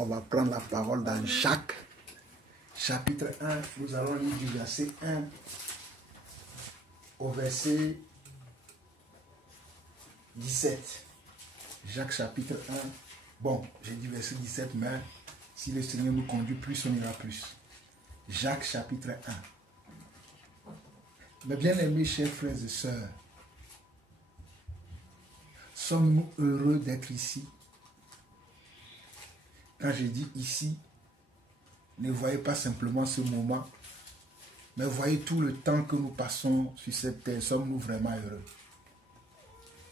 On va prendre la parole dans Jacques, chapitre 1. Nous allons lire du verset 1 au verset 17. Jacques, chapitre 1. Bon, j'ai dit verset 17, mais si le Seigneur nous conduit plus, on ira plus. Jacques, chapitre 1. Mes bien-aimés, chers frères et sœurs, sommes-nous heureux d'être ici? Quand je dis ici, ne voyez pas simplement ce moment, mais voyez tout le temps que nous passons sur cette terre. Sommes-nous vraiment heureux?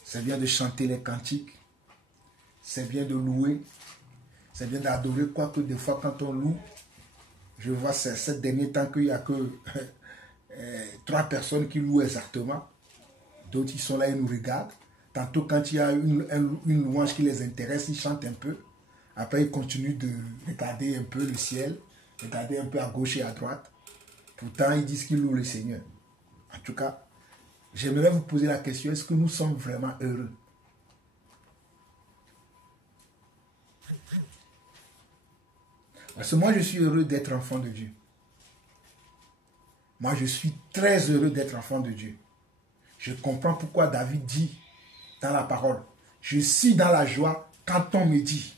C'est bien de chanter les cantiques, c'est bien de louer, c'est bien d'adorer, quoique des fois quand on loue, je vois ces derniers temps qu'il n'y a que 3 personnes qui louent exactement, d'autres ils sont là, ils nous regardent. Tantôt quand il y a une louange qui les intéresse, ils chantent un peu. Après, ils continuent de regarder un peu le ciel, regarder un peu à gauche et à droite. Pourtant, ils disent qu'ils louent le Seigneur. En tout cas, j'aimerais vous poser la question, est-ce que nous sommes vraiment heureux? Parce que moi, je suis heureux d'être enfant de Dieu. Moi, je suis très heureux d'être enfant de Dieu. Je comprends pourquoi David dit dans la parole, je suis dans la joie quand on me dit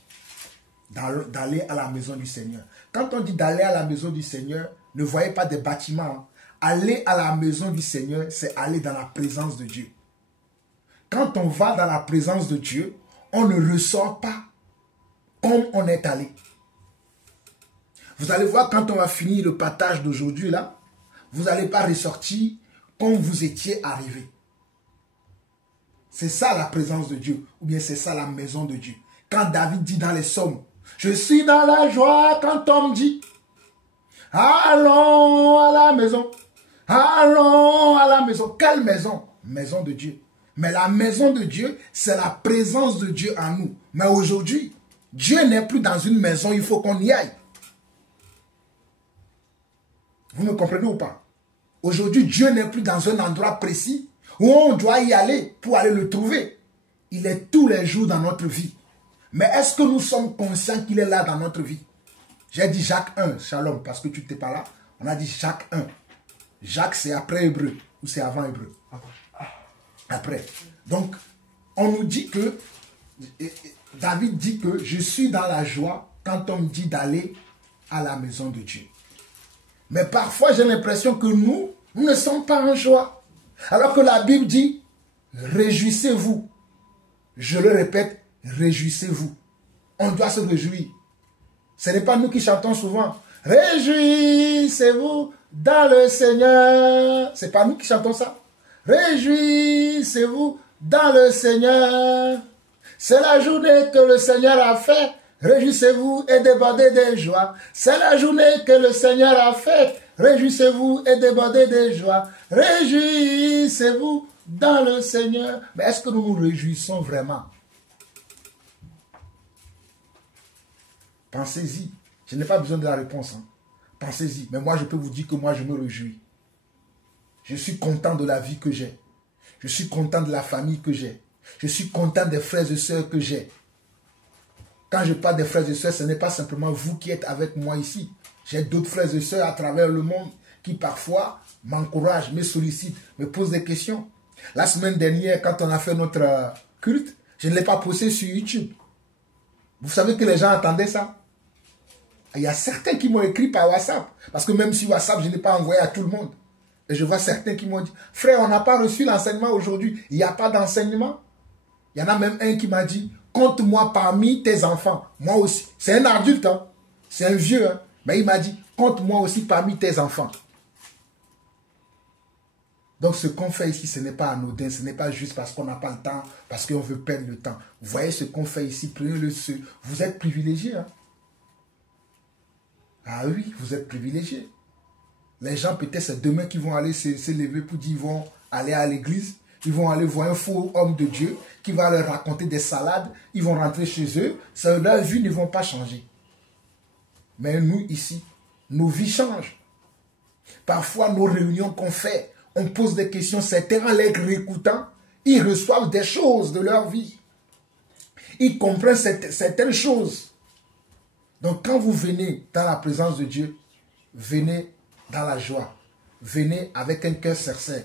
d'aller à la maison du Seigneur. Quand on dit d'aller à la maison du Seigneur, ne voyez pas des bâtiments. Aller à la maison du Seigneur, c'est aller dans la présence de Dieu. Quand on va dans la présence de Dieu, on ne ressort pas comme on est allé. Vous allez voir, quand on va finir le partage d'aujourd'hui, là, vous n'allez pas ressortir comme vous étiez arrivé. C'est ça la présence de Dieu, ou bien c'est ça la maison de Dieu. Quand David dit dans les psaumes, je suis dans la joie quand on me dit, allons à la maison, allons à la maison. Quelle maison? Maison de Dieu. Mais la maison de Dieu, c'est la présence de Dieu en nous. Mais aujourd'hui, Dieu n'est plus dans une maison, il faut qu'on y aille. Vous me comprenez ou pas? Aujourd'hui, Dieu n'est plus dans un endroit précis où on doit y aller pour aller le trouver. Il est tous les jours dans notre vie. Mais est-ce que nous sommes conscients qu'il est là dans notre vie? J'ai dit Jacques 1, Shalom, parce que tu n'étais pas là. On a dit Jacques 1. Jacques, c'est après Hébreu, ou c'est avant Hébreu? Après. Donc, on nous dit que, David dit que je suis dans la joie quand on me dit d'aller à la maison de Dieu. Mais parfois, j'ai l'impression que nous ne sommes pas en joie. Alors que la Bible dit, réjouissez-vous. Je le répète, réjouissez-vous. On doit se réjouir. Ce n'est pas nous qui chantons souvent. Réjouissez-vous dans le Seigneur. Ce n'est pas nous qui chantons ça. Réjouissez-vous dans le Seigneur. C'est la journée que le Seigneur a fait. Réjouissez-vous et débordez de joie. C'est la journée que le Seigneur a faite. Réjouissez-vous et débordez de joie. Réjouissez-vous dans le Seigneur. Mais est-ce que nous nous réjouissons vraiment? Pensez-y. Je n'ai pas besoin de la réponse. Pensez-y. Mais moi, je peux vous dire que moi, je me réjouis. Je suis content de la vie que j'ai. Je suis content de la famille que j'ai. Je suis content des frères et sœurs que j'ai. Quand je parle des frères et sœurs, ce n'est pas simplement vous qui êtes avec moi ici. J'ai d'autres frères et sœurs à travers le monde qui parfois m'encouragent, me sollicitent, me posent des questions. La semaine dernière, quand on a fait notre culte, je ne l'ai pas posté sur YouTube. Vous savez que les gens attendaient ça? Il y a certains qui m'ont écrit par WhatsApp. Parce que même sur WhatsApp, je n'ai pas envoyé à tout le monde. Et je vois certains qui m'ont dit, frère, on n'a pas reçu l'enseignement aujourd'hui. Il n'y a pas d'enseignement. Il y en a même un qui m'a dit, compte-moi parmi tes enfants. Moi aussi. C'est un adulte, hein. C'est un vieux. Hein. Mais il m'a dit, compte-moi aussi parmi tes enfants. Donc ce qu'on fait ici, ce n'est pas anodin. Ce n'est pas juste parce qu'on n'a pas le temps, parce qu'on veut perdre le temps. Vous voyez ce qu'on fait ici, prenez-le. Vous êtes privilégiés. Hein. Ah oui, vous êtes privilégiés. Les gens, peut-être, c'est demain qu'ils vont aller se lever pour dire, ils vont aller à l'église. Ils vont aller voir un faux homme de Dieu qui va leur raconter des salades. Ils vont rentrer chez eux. Leurs vies ne vont pas changer. Mais nous, ici, nos vies changent. Parfois, nos réunions qu'on fait, on pose des questions. Certains, en les réécoutant, ils reçoivent des choses de leur vie. Ils comprennent certaines choses. Donc quand vous venez dans la présence de Dieu, venez dans la joie. Venez avec un cœur sincère.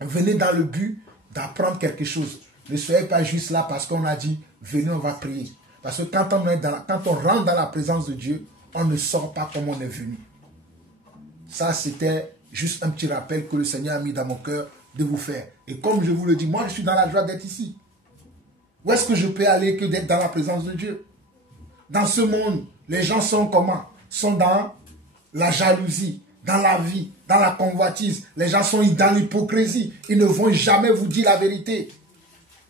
Venez dans le but d'apprendre quelque chose. Ne soyez pas juste là parce qu'on a dit, venez, on va prier. Parce que quand on rentre dans la présence de Dieu, on ne sort pas comme on est venu. Ça, c'était juste un petit rappel que le Seigneur a mis dans mon cœur de vous faire. Et comme je vous le dis, moi, je suis dans la joie d'être ici. Où est-ce que je peux aller que d'être dans la présence de Dieu? Dans ce monde, les gens sont comment? Sont dans la jalousie, dans la vie, dans la convoitise. Les gens sont dans l'hypocrisie. Ils ne vont jamais vous dire la vérité.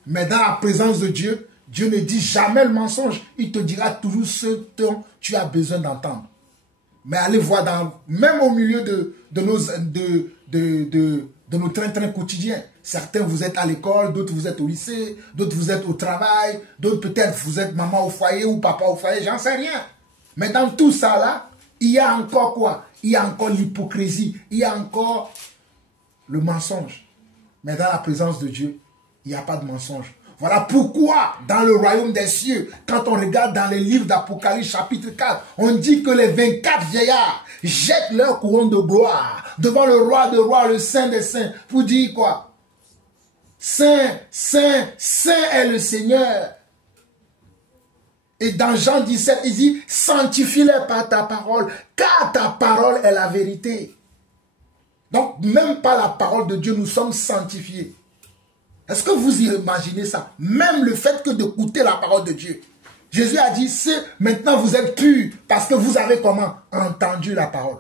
Mais dans la présence de Dieu, Dieu ne dit jamais le mensonge. Il te dira toujours ce dont tu as besoin d'entendre. Mais allez voir, même au milieu de nos train-train quotidiens. Certains, vous êtes à l'école, d'autres, vous êtes au lycée, d'autres, vous êtes au travail, d'autres, peut-être, vous êtes maman au foyer ou papa au foyer, j'en sais rien. Mais dans tout ça, là, il y a encore quoi? Il y a encore l'hypocrisie, il y a encore le mensonge. Mais dans la présence de Dieu, il n'y a pas de mensonge. Voilà pourquoi, dans le royaume des cieux, quand on regarde dans les livres d'Apocalypse chapitre 4, on dit que les 24 vieillards jettent leur couronne de gloire devant le roi des rois, le saint des saints, pour dire quoi? Saint, saint, saint est le Seigneur. Et dans Jean 17, il dit, sanctifie-les par ta parole, car ta parole est la vérité. Donc, même par la parole de Dieu, nous sommes sanctifiés. Est-ce que vous imaginez ça? Même le fait que d'écouter la parole de Dieu. Jésus a dit, maintenant vous êtes purs parce que vous avez comment? Entendu la parole.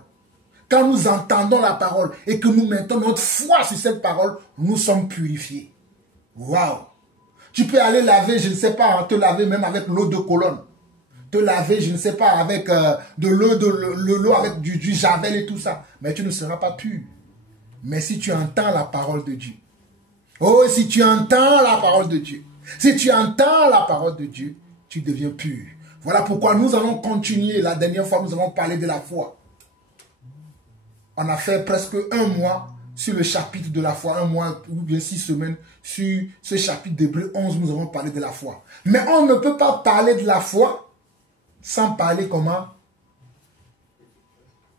Quand nous entendons la parole et que nous mettons notre foi sur cette parole, nous sommes purifiés. Waouh! Tu peux aller laver, je ne sais pas, te laver même avec l'eau de colonne. Te laver, je ne sais pas, avec de l'eau avec du javel et tout ça. Mais tu ne seras pas pur. Mais si tu entends la parole de Dieu. Oh, si tu entends la parole de Dieu. Si tu entends la parole de Dieu, tu deviens pur. Voilà pourquoi nous allons continuer. La dernière fois, nous avons parlé de la foi. On a fait presque un mois sur le chapitre de la foi, un mois ou bien 6 semaines sur ce chapitre d'Hébreux 11, nous avons parlé de la foi. Mais on ne peut pas parler de la foi sans parler comment?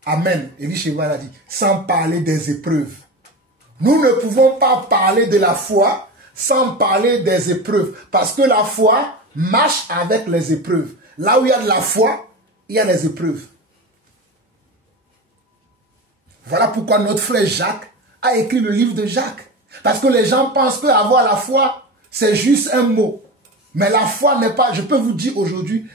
Amen. Élie Cheval a dit, sans parler des épreuves. Nous ne pouvons pas parler de la foi sans parler des épreuves. Parce que la foi marche avec les épreuves. Là où il y a de la foi, il y a les épreuves. Voilà pourquoi notre frère Jacques a écrit le livre de Jacques. Parce que les gens pensent qu'avoir la foi, c'est juste un mot. Mais la foi n'est pas, je peux vous dire aujourd'hui,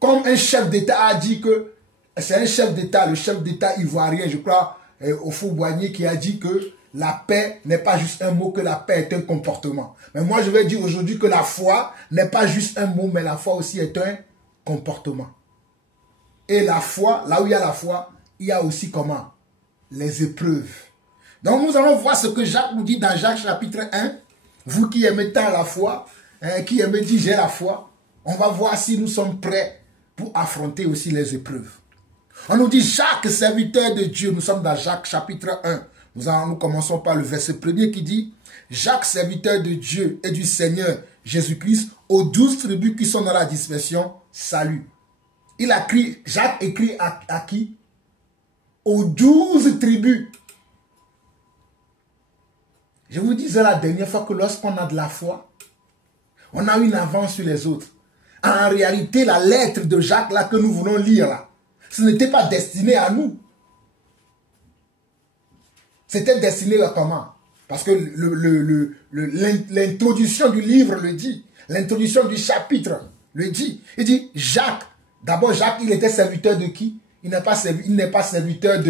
comme un chef d'État a dit que, c'est un chef d'État, le chef d'État ivoirien, je crois, au Fauboigné, qui a dit que la paix n'est pas juste un mot, que la paix est un comportement. Mais moi, je vais dire aujourd'hui que la foi n'est pas juste un mot, mais la foi aussi est un comportement. Et la foi, là où il y a la foi, il y a aussi comment? Les épreuves. Donc nous allons voir ce que Jacques nous dit dans Jacques chapitre 1. Vous qui aimez tant la foi, qui aimez dire j'ai la foi, on va voir si nous sommes prêts pour affronter aussi les épreuves. On nous dit Jacques, serviteur de Dieu. Nous sommes dans Jacques chapitre 1. Nous commençons par le verset 1er qui dit Jacques, serviteur de Dieu et du Seigneur Jésus-Christ, aux 12 tribus qui sont dans la dispersion, salut. Jacques écrit à qui? Aux 12 tribus. Je vous disais la dernière fois que lorsqu'on a de la foi, on a une avance sur les autres. En réalité, la lettre de Jacques là que nous voulons lire là, ce n'était pas destiné à nous. C'était destiné à comment? Parce que l'introduction du livre le dit. L'introduction du chapitre le dit. Il dit Jacques. D'abord Jacques, il était serviteur de qui? Il n'est pas serviteur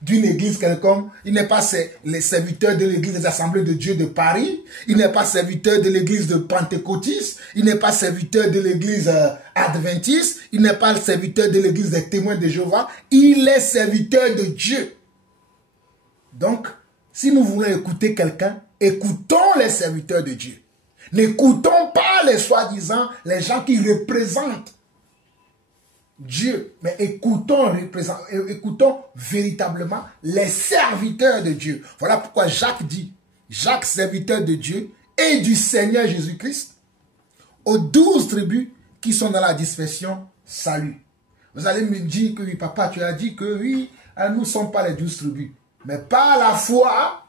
d'une église quelconque. Il n'est pas le serviteur de l'église des assemblées de Dieu de Paris. Il n'est pas serviteur de l'église de Pentecôtiste. Il n'est pas serviteur de l'église adventiste. Il n'est pas le serviteur de l'église des témoins de Jéhovah. Il est serviteur de Dieu. Donc, si nous voulons écouter quelqu'un, écoutons les serviteurs de Dieu. N'écoutons pas les soi-disant, les gens qui représentent Dieu, mais écoutons véritablement les serviteurs de Dieu. Voilà pourquoi Jacques dit, Jacques, serviteur de Dieu et du Seigneur Jésus-Christ, aux 12 tribus qui sont dans la dispersion, salut. Vous allez me dire que oui, papa, tu as dit que oui, nous ne sommes pas les 12 tribus. Mais par la foi,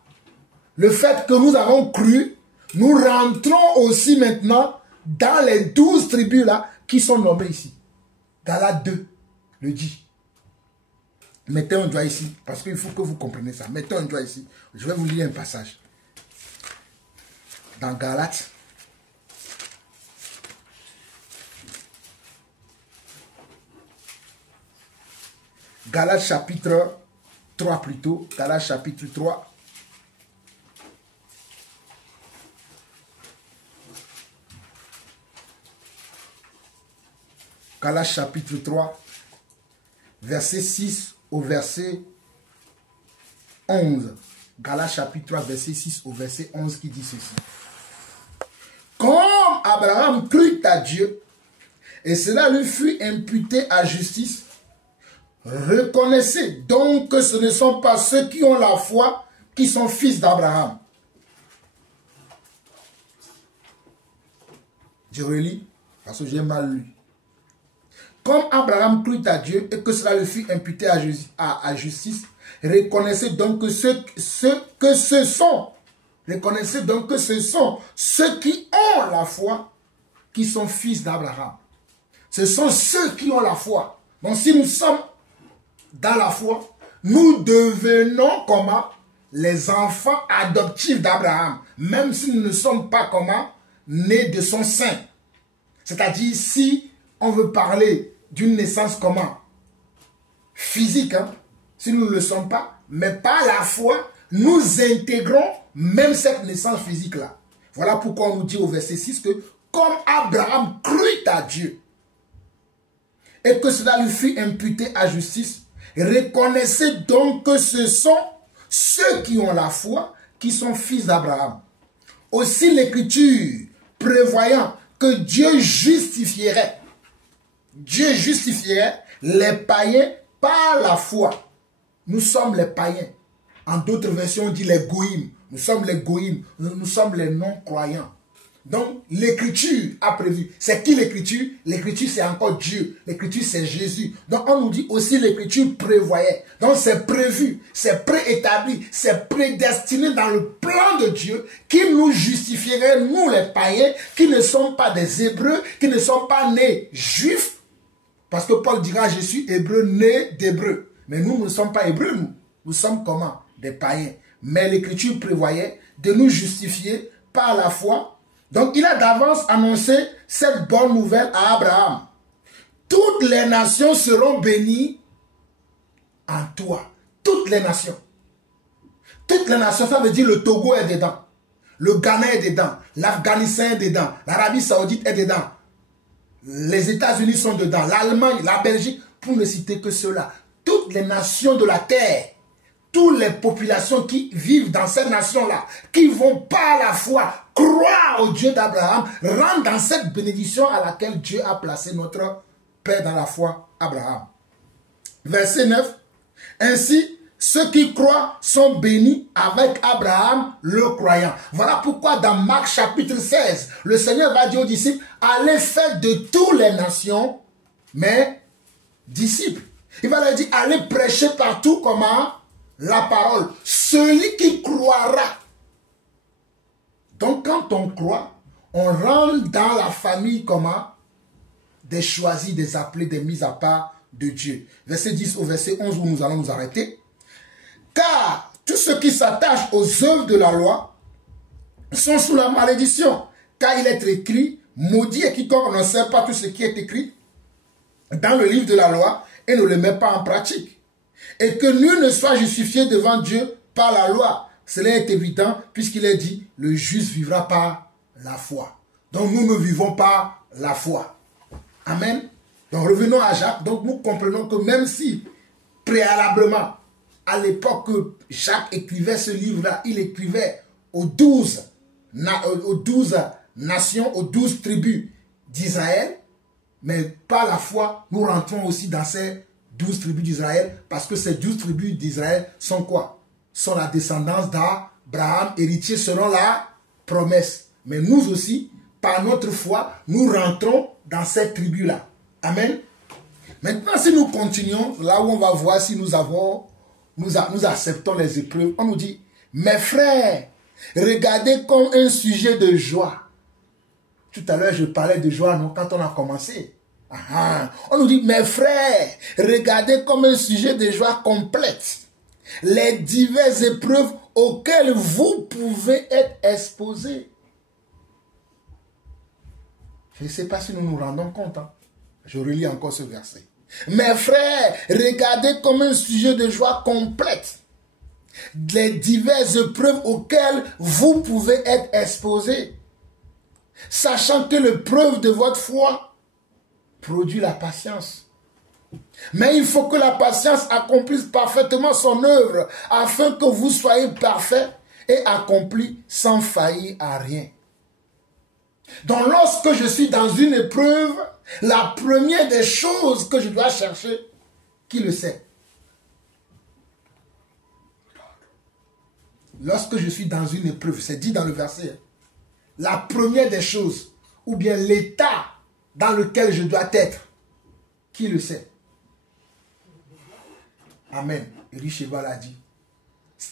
le fait que nous avons cru, nous rentrons aussi maintenant dans les 12 tribus là qui sont nommées ici. Galates 2 le dit. Mettez un doigt ici, parce qu'il faut que vous compreniez ça. Mettez un doigt ici. Je vais vous lire un passage. Dans Galates. Galates chapitre 3 plutôt. Galates chapitre 3. Galates chapitre 3, verset 6 au verset 11. Galates chapitre 3, verset 6 au verset 11 qui dit ceci. Comme Abraham crut à Dieu, et cela lui fut imputé à justice, reconnaissez donc que ce ne sont pas ceux qui ont la foi qui sont fils d'Abraham. Je relis parce que j'ai mal lu. Comme Abraham crut à Dieu et que cela lui fut imputé à justice, reconnaissez donc que ce sont ceux qui ont la foi qui sont fils d'Abraham. Ce sont ceux qui ont la foi. Donc si nous sommes dans la foi, nous devenons comment? Les enfants adoptifs d'Abraham, même si nous ne sommes pas comment? Nés de son sein. C'est-à-dire si on veut parler d'une naissance comment? Physique, hein? Si nous ne le sommes pas, mais par la foi, nous intégrons même cette naissance physique-là. Voilà pourquoi on nous dit au verset 6 que comme Abraham crut à Dieu et que cela lui fut imputé à justice, reconnaissez donc que ce sont ceux qui ont la foi qui sont fils d'Abraham. Aussi l'Écriture prévoyant que Dieu justifierait les païens par la foi. Nous sommes les païens. En d'autres versions, on dit les goïms. Nous sommes les goïms. Nous sommes les non-croyants. Donc, l'Écriture a prévu. C'est qui l'Écriture? L'Écriture, c'est encore Dieu. L'Écriture, c'est Jésus. Donc, on nous dit aussi l'Écriture prévoyait. Donc, c'est prévu, c'est préétabli, c'est prédestiné dans le plan de Dieu qui nous justifierait, nous les païens, qui ne sommes pas des Hébreux, qui ne sommes pas nés juifs. Parce que Paul dira, je suis hébreu, né d'hébreu. Mais nous ne sommes pas hébreux, nous. Nous sommes comment? Des païens. Mais l'Écriture prévoyait de nous justifier par la foi. Donc, il a d'avance annoncé cette bonne nouvelle à Abraham. Toutes les nations seront bénies en toi. Toutes les nations. Toutes les nations, ça veut dire le Togo est dedans. Le Ghana est dedans. L'Afghanistan est dedans. L'Arabie Saoudite est dedans. Les États-Unis sont dedans, l'Allemagne, la Belgique, pour ne citer que ceux-là. Toutes les nations de la terre, toutes les populations qui vivent dans ces nations-là, qui vont par la foi croire au Dieu d'Abraham, rentrent dans cette bénédiction à laquelle Dieu a placé notre Père dans la foi, Abraham. Verset 9. Ainsi, ceux qui croient sont bénis avec Abraham, le croyant. Voilà pourquoi dans Marc chapitre 16, le Seigneur va dire aux disciples, allez faire de toutes les nations mes disciples. Il va leur dire, allez prêcher partout comment? La parole. Celui qui croira. Donc quand on croit, on rentre dans la famille comment? Des choisis, des appelés, des mis à part de Dieu. Verset 10 au verset 11 où nous allons nous arrêter. Car tous ceux qui s'attachent aux œuvres de la loi sont sous la malédiction. Car il est écrit, maudit est quiconque ne sait pas tout ce qui est écrit dans le livre de la loi et ne le met pas en pratique. Et que nul ne soit justifié devant Dieu par la loi. Cela est évident puisqu'il est dit, le juste vivra par la foi. Donc nous ne vivons pas la foi. Amen. Donc revenons à Jacques. Donc nous comprenons que même si préalablement, à l'époque que Jacques écrivait ce livre-là, il écrivait aux 12 nations, aux 12 tribus d'Israël. Mais par la foi, nous rentrons aussi dans ces 12 tribus d'Israël, parce que ces 12 tribus d'Israël sont quoi? Sont la descendance d'Abraham, héritier selon la promesse. Mais nous aussi, par notre foi, nous rentrons dans cette tribu-là. Amen. Maintenant, si nous continuons, là où on va voir si nous acceptons les épreuves, on nous dit, mes frères, regardez comme un sujet de joie. Tout à l'heure, je parlais de joie, non, quand on a commencé. On nous dit, mes frères, regardez comme un sujet de joie complète les diverses épreuves auxquelles vous pouvez être exposés. Je ne sais pas si nous nous rendons compte. Je relis encore ce verset. Mes frères, regardez comme un sujet de joie complète les diverses épreuves auxquelles vous pouvez être exposés, sachant que l'épreuve de votre foi produit la patience. Mais il faut que la patience accomplisse parfaitement son œuvre, afin que vous soyez parfaits et accomplis sans faillir à rien. Donc lorsque je suis dans une épreuve, la première des choses que je dois chercher, qui le sait? Lorsque je suis dans une épreuve, c'est dit dans le verset, la première des choses, ou bien l'état dans lequel je dois être, qui le sait? Amen. Richeva l'a dit.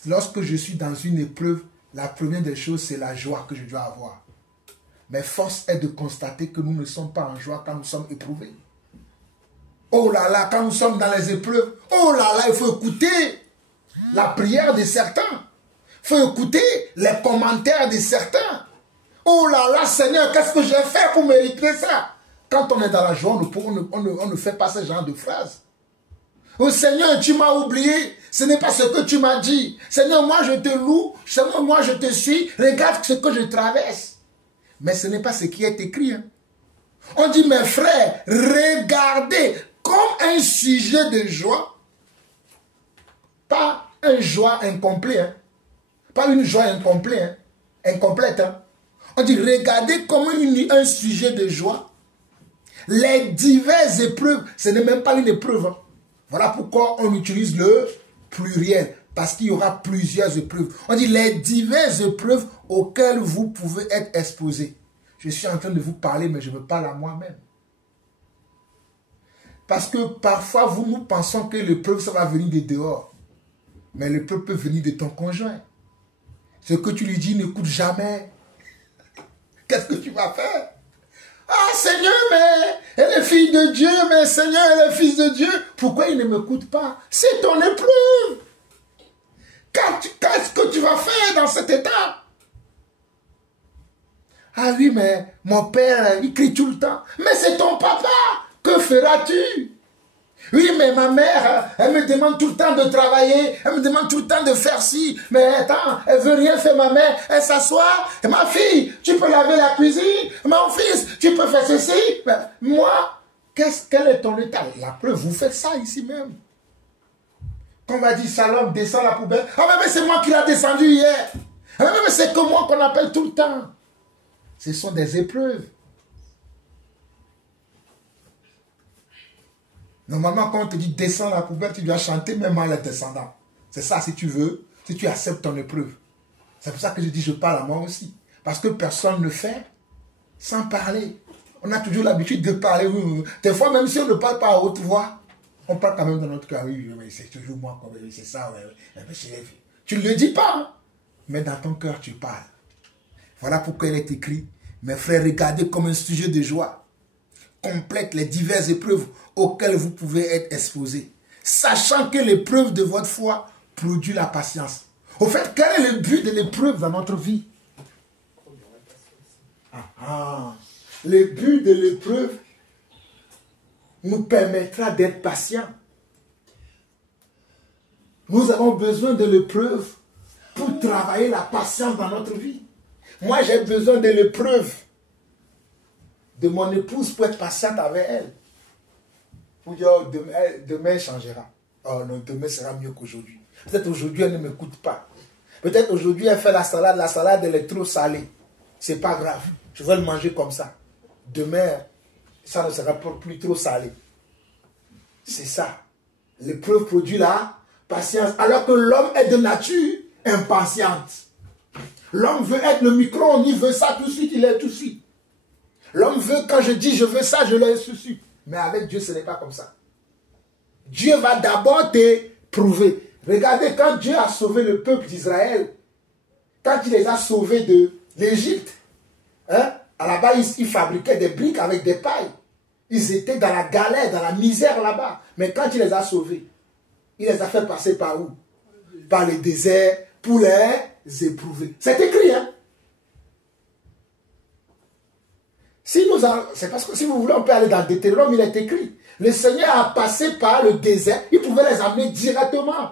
Lorsque je suis dans une épreuve, la première des choses, c'est la joie que je dois avoir. Mais force est de constater que nous ne sommes pas en joie quand nous sommes éprouvés. Oh là là, quand nous sommes dans les épreuves, oh là là, il faut écouter la prière de certains. Il faut écouter les commentaires de certains. Oh là là, Seigneur, qu'est-ce que j'ai fait pour mériter ça? Quand on est dans la joie, on ne fait pas ce genre de phrases. Oh Seigneur, tu m'as oublié. Ce n'est pas ce que tu m'as dit. Seigneur, moi je te loue. Seigneur, moi je te suis. Regarde ce que je traverse. Mais ce n'est pas ce qui est écrit. On dit, mes frères, regardez comme un sujet de joie. Pas un joie incomplet. Pas une joie incomplète. On dit, regardez comme un sujet de joie. Les diverses épreuves. Ce n'est même pas une épreuve. Voilà pourquoi on utilise le pluriel. Parce qu'il y aura plusieurs épreuves. On dit les diverses épreuves auxquelles vous pouvez être exposés. Je suis en train de vous parler, mais je me parle à moi-même. Parce que parfois, nous pensons que l'épreuve, ça va venir de dehors. Mais l'épreuve peut venir de ton conjoint. Ce que tu lui dis n'écoute jamais. Qu'est-ce que tu vas faire? Ah Seigneur, mais elle est fille de Dieu, mais Seigneur, elle est fils de Dieu. Pourquoi il ne m'écoute pas? C'est ton épreuve. Qu'est-ce que tu vas faire dans cet état? Ah oui, mais mon père, il crie tout le temps. Mais c'est ton papa. Que feras-tu? Oui, mais ma mère, elle me demande tout le temps de travailler. Elle me demande tout le temps de faire ci. Mais attends, elle veut rien faire, ma mère. Elle s'assoit. Ma fille, tu peux laver la cuisine. Mon fils, tu peux faire ceci. Mais moi, quel est ton état? La preuve, vous faites ça ici même. Quand on va dire, Salom, descend la poubelle. Ah, mais c'est moi qui l'ai descendu hier. Ah, mais c'est que moi qu'on appelle tout le temps. Ce sont des épreuves. Normalement, quand on te dit descends la poubelle, tu dois chanter même en la descendant. C'est ça si tu veux, si tu acceptes ton épreuve. C'est pour ça que je dis je parle à moi aussi. Parce que personne ne fait sans parler. On a toujours l'habitude de parler. Des fois, même si on ne parle pas à haute voix, on parle quand même dans notre cœur. Oui, c'est toujours moi, c'est ça. Tu ne le dis pas, mais dans ton cœur, tu parles. Voilà pourquoi il est écrit, mes frères, regardez comme un sujet de joie. Complète les diverses épreuves auxquelles vous pouvez être exposés, sachant que l'épreuve de votre foi produit la patience. Au fait, quel est le but de l'épreuve dans notre vie? Le but de l'épreuve nous permettra d'être patients. Nous avons besoin de l'épreuve pour travailler la patience dans notre vie. Moi, j'ai besoin de l'épreuve de mon épouse pour être patiente avec elle. Pour dire, oh, demain changera. Oh non, demain sera mieux qu'aujourd'hui. Peut-être aujourd'hui, elle ne m'écoute pas. Peut-être aujourd'hui, elle fait la salade, elle est trop salée. C'est pas grave, je vais le manger comme ça. Demain, ça ne sera plus trop salé. C'est ça. L'épreuve produit la patience. Alors que l'homme est de nature impatiente. L'homme veut être le micro-ondes, il veut ça tout de suite, il est tout de suite. L'homme veut, quand je dis je veux ça, je l'ai tout de suite. Mais avec Dieu, ce n'est pas comme ça. Dieu va d'abord t'éprouver. Regardez, quand Dieu a sauvé le peuple d'Israël, quand il les a sauvés de l'Égypte, hein, à la base, ils fabriquaient des briques avec des pailles. Ils étaient dans la galère, dans la misère là-bas. Mais quand il les a sauvés, il les a fait passer par où? Par les déserts, pour les éprouver. C'est écrit, hein? C'est parce que si vous voulez, on peut aller dans Deutéronome, il est écrit. Le Seigneur a passé par le désert, il pouvait les amener directement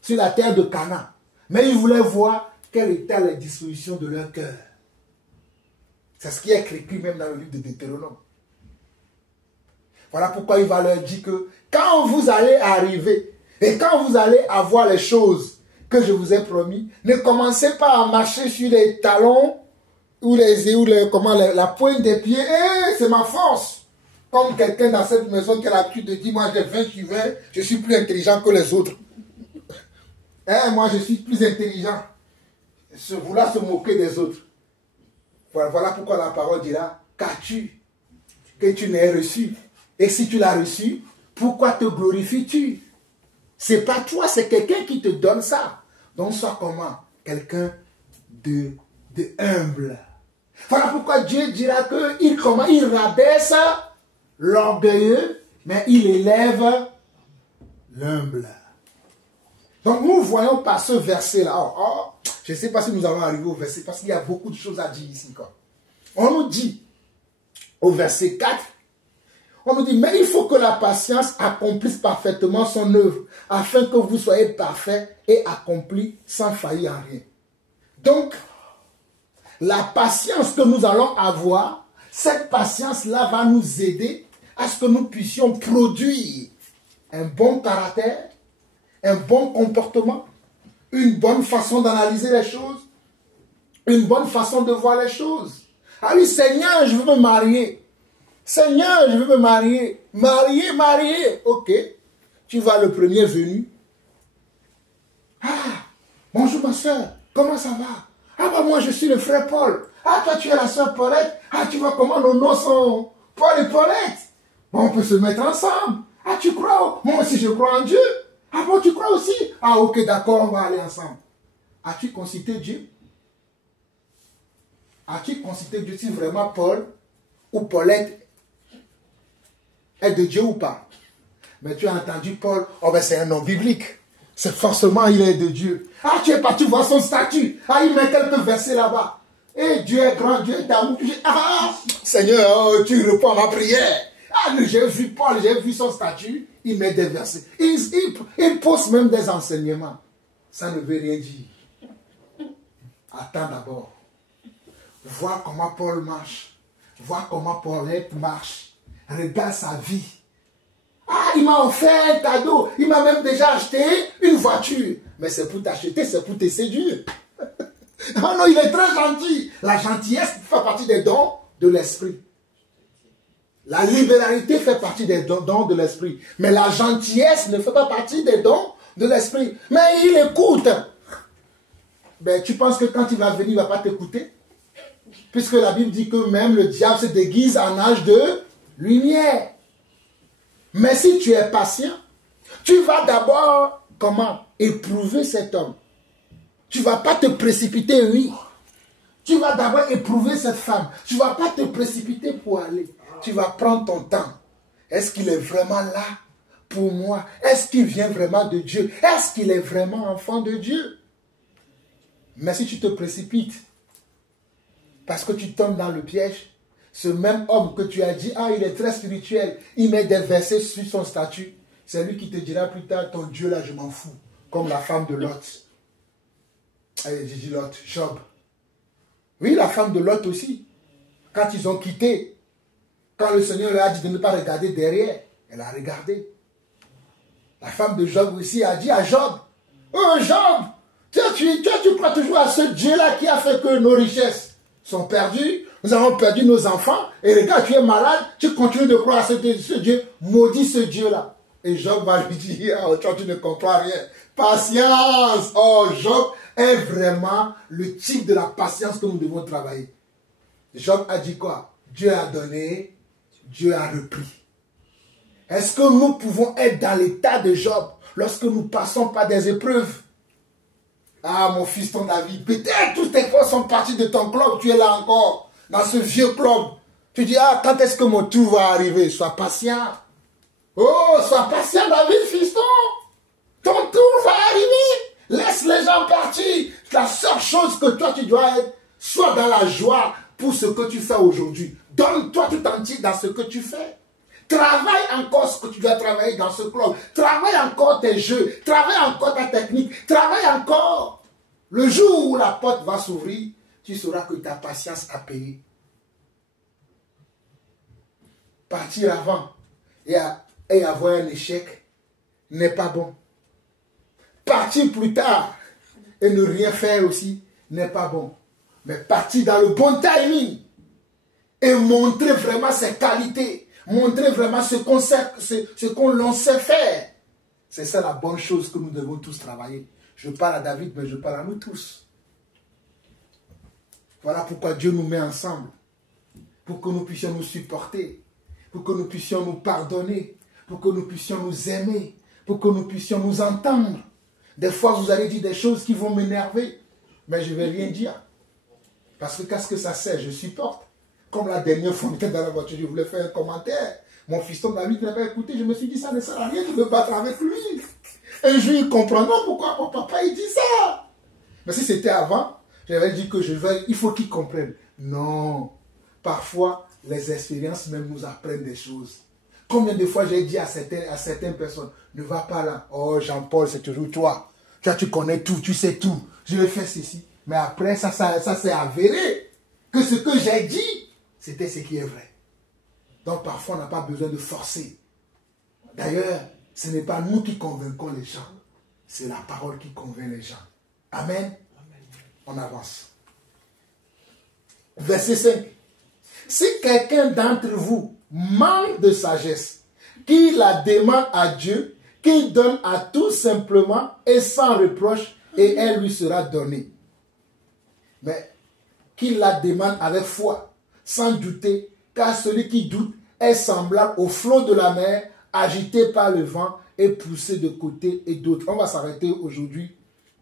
sur la terre de Canaan. Mais il voulait voir quelle était la disposition de leur cœur. C'est ce qui est écrit même dans le livre de Deutéronome. Voilà pourquoi il va leur dire que quand vous allez arriver et quand vous allez avoir les choses que je vous ai promis, ne commencez pas à marcher sur les talons ou la pointe des pieds. C'est ma force. Comme quelqu'un dans cette maison qui a l'habitude de dire, moi j'ai 20 sur 20, je suis plus intelligent que les autres. Moi je suis plus intelligent. Vouloir se moquer des autres. Voilà pourquoi la parole dira, qu'as-tu que tu n'aies reçu? Et si tu l'as reçu, pourquoi te glorifies-tu? C'est pas toi, c'est quelqu'un qui te donne ça. Donc sois comment? Quelqu'un de humble. Voilà pourquoi Dieu dira qu'il rabaisse l'orgueilleux, mais il élève l'humble. Donc nous voyons par ce verset-là, je ne sais pas si nous allons arriver au verset, parce qu'il y a beaucoup de choses à dire ici. On nous dit, au verset 4, on nous dit, mais il faut que la patience accomplisse parfaitement son œuvre, afin que vous soyez parfaits et accomplis sans faillir en rien. Donc, la patience que nous allons avoir, cette patience-là va nous aider à ce que nous puissions produire un bon caractère, un bon comportement, une bonne façon d'analyser les choses, une bonne façon de voir les choses. Ah oui, Seigneur, je veux me marier. Seigneur, je veux me marier. Marier. Ok. Tu vas le premier venu. Ah, bonjour ma soeur. Comment ça va? Ah bah moi je suis le frère Paul. Ah toi tu es la soeur Paulette. Ah tu vois comment nos noms sont Paul et Paulette. Bon, on peut se mettre ensemble. Ah tu crois? Moi aussi je crois en Dieu. Ah bon tu crois aussi? Ah ok d'accord, on va aller ensemble. As-tu consulté Dieu? As-tu consulté Dieu si vraiment Paul ou Paulette est de Dieu ou pas? Mais tu as entendu Paul, oh ben c'est un nom biblique. C'est forcément il est de Dieu. Ah tu es parti voir son statut. Ah il met quelques versets là-bas. Et Dieu est grand, Dieu est amour. Ah Seigneur, tu réponds à ma prière. Ah j'ai vu Paul, j'ai vu son statut. Il met des versets. Il pose même des enseignements. Ça ne veut rien dire. Attends d'abord. Vois comment Paul marche. Vois comment Paulette marche. Regarde sa vie. Ah, il m'a offert un cadeau. Il m'a même déjà acheté une voiture. Mais c'est pour t'acheter, c'est pour te séduire. Ah non, il est très gentil. La gentillesse fait partie des dons de l'esprit. La libéralité fait partie des dons de l'esprit. Mais la gentillesse ne fait pas partie des dons de l'esprit. Mais il écoute. Ben, tu penses que quand il va venir, il ne va pas t'écouter? Puisque la Bible dit que même le diable se déguise en âge de lumière. Mais si tu es patient, tu vas d'abord, comment? Éprouver cet homme. Tu ne vas pas te précipiter, oui. Tu vas d'abord éprouver cette femme. Tu ne vas pas te précipiter pour aller. Tu vas prendre ton temps. Est-ce qu'il est vraiment là pour moi? Est-ce qu'il vient vraiment de Dieu? Est-ce qu'il est vraiment enfant de Dieu? Mais si tu te précipites, parce que tu tombes dans le piège, ce même homme que tu as dit, ah, il est très spirituel, il met des versets sur son statut, c'est lui qui te dira plus tard, ton Dieu là, je m'en fous. Comme la femme de Lot. Allez, j'ai dit Lot, Job. Oui, la femme de Lot aussi. Quand ils ont quitté, quand le Seigneur leur a dit de ne pas regarder derrière, elle a regardé. La femme de Job aussi a dit à Job, oh Job, tu crois toujours à ce Dieu-là qui a fait que nos richesses sont perdues, nous avons perdu nos enfants, et regarde, tu es malade, tu continues de croire à ce Dieu, maudit ce Dieu-là. Et Job va lui dire, oh, toi tu ne comprends rien. Patience! Oh, Job est vraiment le type de la patience que nous devons travailler. Job a dit quoi? Dieu a donné, Dieu a repris. Est-ce que nous pouvons être dans l'état de Job lorsque nous passons par des épreuves? Ah, mon fils, ton David, peut-être tous tes frères sont partis de ton club, tu es là encore, dans ce vieux club. Tu dis, ah, quand est-ce que mon tour va arriver? Sois patient. Oh, sois patient, David, fiston. Ton tour va arriver. Laisse les gens partir. La seule chose que toi, tu dois être, sois dans la joie pour ce que tu fais aujourd'hui. Donne-toi tout entier dans ce que tu fais. Travaille encore ce que tu dois travailler dans ce club. Travaille encore tes jeux. Travaille encore ta technique. Travaille encore. Le jour où la porte va s'ouvrir, tu sauras que ta patience a payé. Partir avant et avoir un échec n'est pas bon. Partir plus tard et ne rien faire aussi n'est pas bon. Mais partir dans le bon timing et montrer vraiment ses qualités, montrer vraiment ce qu'on sait faire. C'est ça la bonne chose que nous devons tous travailler. Je parle à David, mais je parle à nous tous. Voilà pourquoi Dieu nous met ensemble. Pour que nous puissions nous supporter. Pour que nous puissions nous pardonner. Pour que nous puissions nous aimer. Pour que nous puissions nous entendre. Des fois, vous allez dire des choses qui vont m'énerver. Mais je ne vais rien dire. Parce que qu'est-ce que ça sert? Je supporte. Comme la dernière fois, on était dans la voiture, je voulais faire un commentaire. Mon fiston David n'avait écouté. Je me suis dit, ça ne sert à rien de me battre avec lui. Un jour, il comprendra pourquoi mon papa il dit ça. Mais si c'était avant, j'avais dit que il faut qu'il comprenne. Non. Parfois, les expériences même nous apprennent des choses. Combien de fois j'ai dit à certaines personnes, ne va pas là. Oh, Jean-Paul, c'est toujours toi. Tu connais tout, tu sais tout. Je vais faire ceci. Mais après, ça s'est avéré que ce que j'ai dit, c'était ce qui est vrai. Donc parfois, on n'a pas besoin de forcer. D'ailleurs, ce n'est pas nous qui convainquons les gens. C'est la parole qui convainc les gens. Amen. On avance. Verset 5. Si quelqu'un d'entre vous manque de sagesse, qu'il la demande à Dieu, qu'il donne à tout simplement et sans reproche, et elle lui sera donnée. Mais qu'il la demande avec foi, sans douter, car celui qui doute est semblable au flot de la mer, agité par le vent et poussé de côté et d'autre. On va s'arrêter aujourd'hui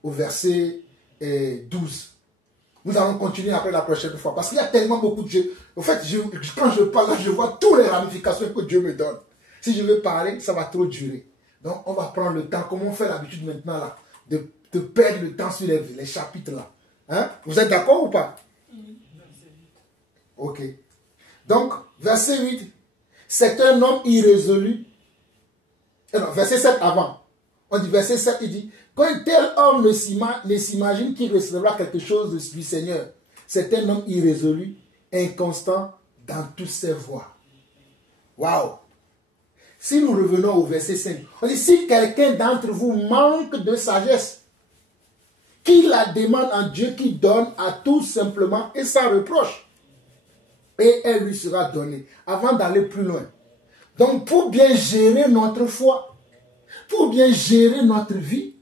au verset 12. Nous allons continuer après la prochaine fois. Parce qu'il y a tellement beaucoup de jeux. En fait, quand je parle, je vois toutes les ramifications que Dieu me donne. Si je veux parler, ça va trop durer. Donc, on va prendre le temps, comme on fait l'habitude maintenant là, de perdre le temps sur les chapitres là. Hein? Vous êtes d'accord ou pas? Ok. Donc, verset 8. C'est un homme irrésolu. Non, verset 7 avant. On dit verset 7, il dit, qu'un tel homme ne s'imagine qu'il recevra quelque chose du Seigneur. C'est un homme irrésolu, inconstant dans toutes ses voies. Waouh! Si nous revenons au verset 5, on dit, si quelqu'un d'entre vous manque de sagesse, qu'il la demande à Dieu qui donne à tout simplement et sans reproche. Et elle lui sera donnée. Avant d'aller plus loin. Donc pour bien gérer notre foi, pour bien gérer notre vie,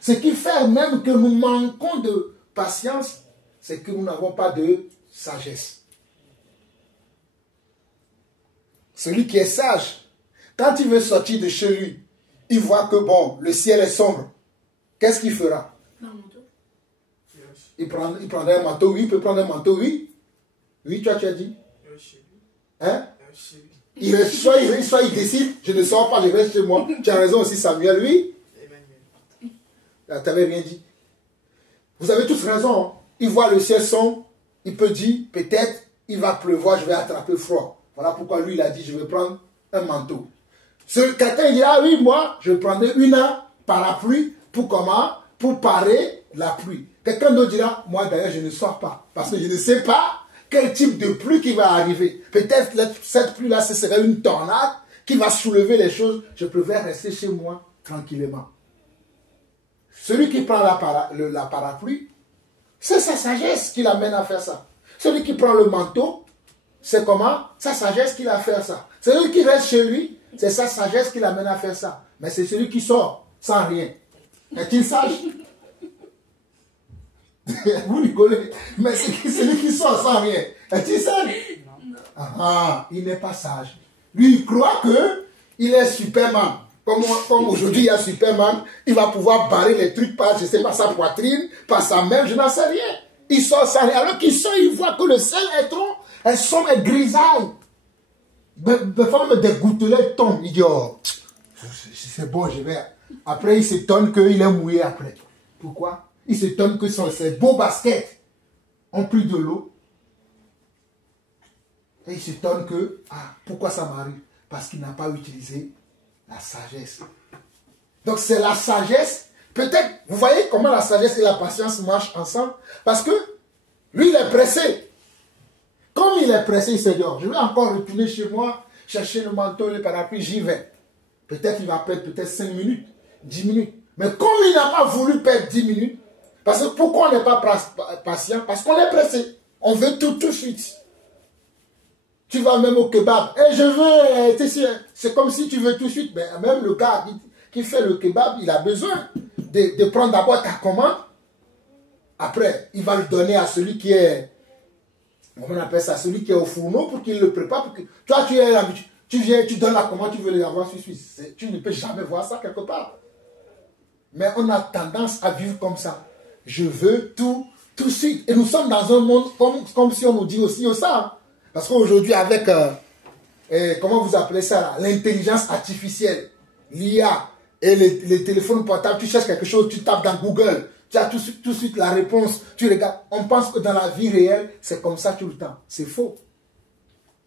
ce qui fait même que nous manquons de patience, c'est que nous n'avons pas de sagesse. Celui qui est sage, quand il veut sortir de chez lui, il voit que bon, le ciel est sombre. Qu'est-ce qu'il fera? Il prendra un manteau, oui, il peut prendre un manteau, oui. Oui, tu as dit. Hein? Soit il décide, je ne sors pas, je reste chez moi. Tu as raison aussi, Samuel, oui. Tu n'avais rien dit. Vous avez tous raison. Hein? Il voit le ciel sombre, il peut dire, peut-être, il va pleuvoir, je vais attraper froid. Voilà pourquoi lui, il a dit, je vais prendre un manteau. Quelqu'un dira, oui, moi, je prendrai une parapluie pour comment? Pour parer la pluie. Quelqu'un d'autre dira, moi d'ailleurs, je ne sors pas. Parce que je ne sais pas quel type de pluie qui va arriver. Peut-être cette pluie-là, ce serait une tornade qui va soulever les choses. Je préfère rester chez moi tranquillement. Celui qui prend la parapluie, c'est sa sagesse qui l'amène à faire ça. Celui qui prend le manteau, c'est comment? Sa sagesse qui l'a fait ça. Celui qui reste chez lui, c'est sa sagesse qui l'amène à faire ça. Mais c'est celui qui sort sans rien. Est-il sage? Vous rigolez. Mais c'est celui qui sort sans rien. Est-il sage? Ah, il n'est pas sage. Lui, il croit que il est Superman. Comme aujourd'hui il y a Superman, il va pouvoir barrer les trucs par, je sais pas, sa poitrine, par sa main, je n'en sais rien. Il sort ça, alors qu'il sort, il voit que le ciel est tronc, elle sombre, elle grisaille. Des fois même des gouttelettes tombent. Il dit, oh, c'est bon, je vais. Après, il s'étonne qu'il est mouillé après. Pourquoi? Il s'étonne que ses beaux baskets ont pris de l'eau. Et il s'étonne que, pourquoi ça m'arrive? Parce qu'il n'a pas utilisé la sagesse. Donc c'est la sagesse. Peut-être, vous voyez comment la sagesse et la patience marchent ensemble? Parce que lui, il est pressé. Comme il est pressé, il se dit, oh, je vais encore retourner chez moi, chercher le manteau, le parapluie, j'y vais. Peut-être il va perdre peut-être 5 minutes, 10 minutes. Mais comme il n'a pas voulu perdre 10 minutes, parce que pourquoi on n'est pas patient? Parce qu'on est pressé. On veut tout de suite. Tu vas même au kebab. Et je veux, c'est comme si tu veux tout de suite. Mais même le gars qui fait le kebab, il a besoin de prendre d'abord ta commande. Après, il va le donner à celui qui est, comment on appelle ça, celui qui est au fourneau pour qu'il le prépare. Pour que, toi, tu es l'habitude. Tu viens, tu donnes la commande, tu veux les avoir sur Suisse. Tu ne peux jamais voir ça quelque part. Mais on a tendance à vivre comme ça. Je veux tout de suite. Et nous sommes dans un monde comme si on nous dit aussi ça. Parce qu'aujourd'hui, avec, comment vous appelez ça, l'intelligence artificielle, l'IA et les téléphones portables, tu cherches quelque chose, tu tapes dans Google, tu as tout de suite la réponse, tu regardes. On pense que dans la vie réelle, c'est comme ça tout le temps. C'est faux.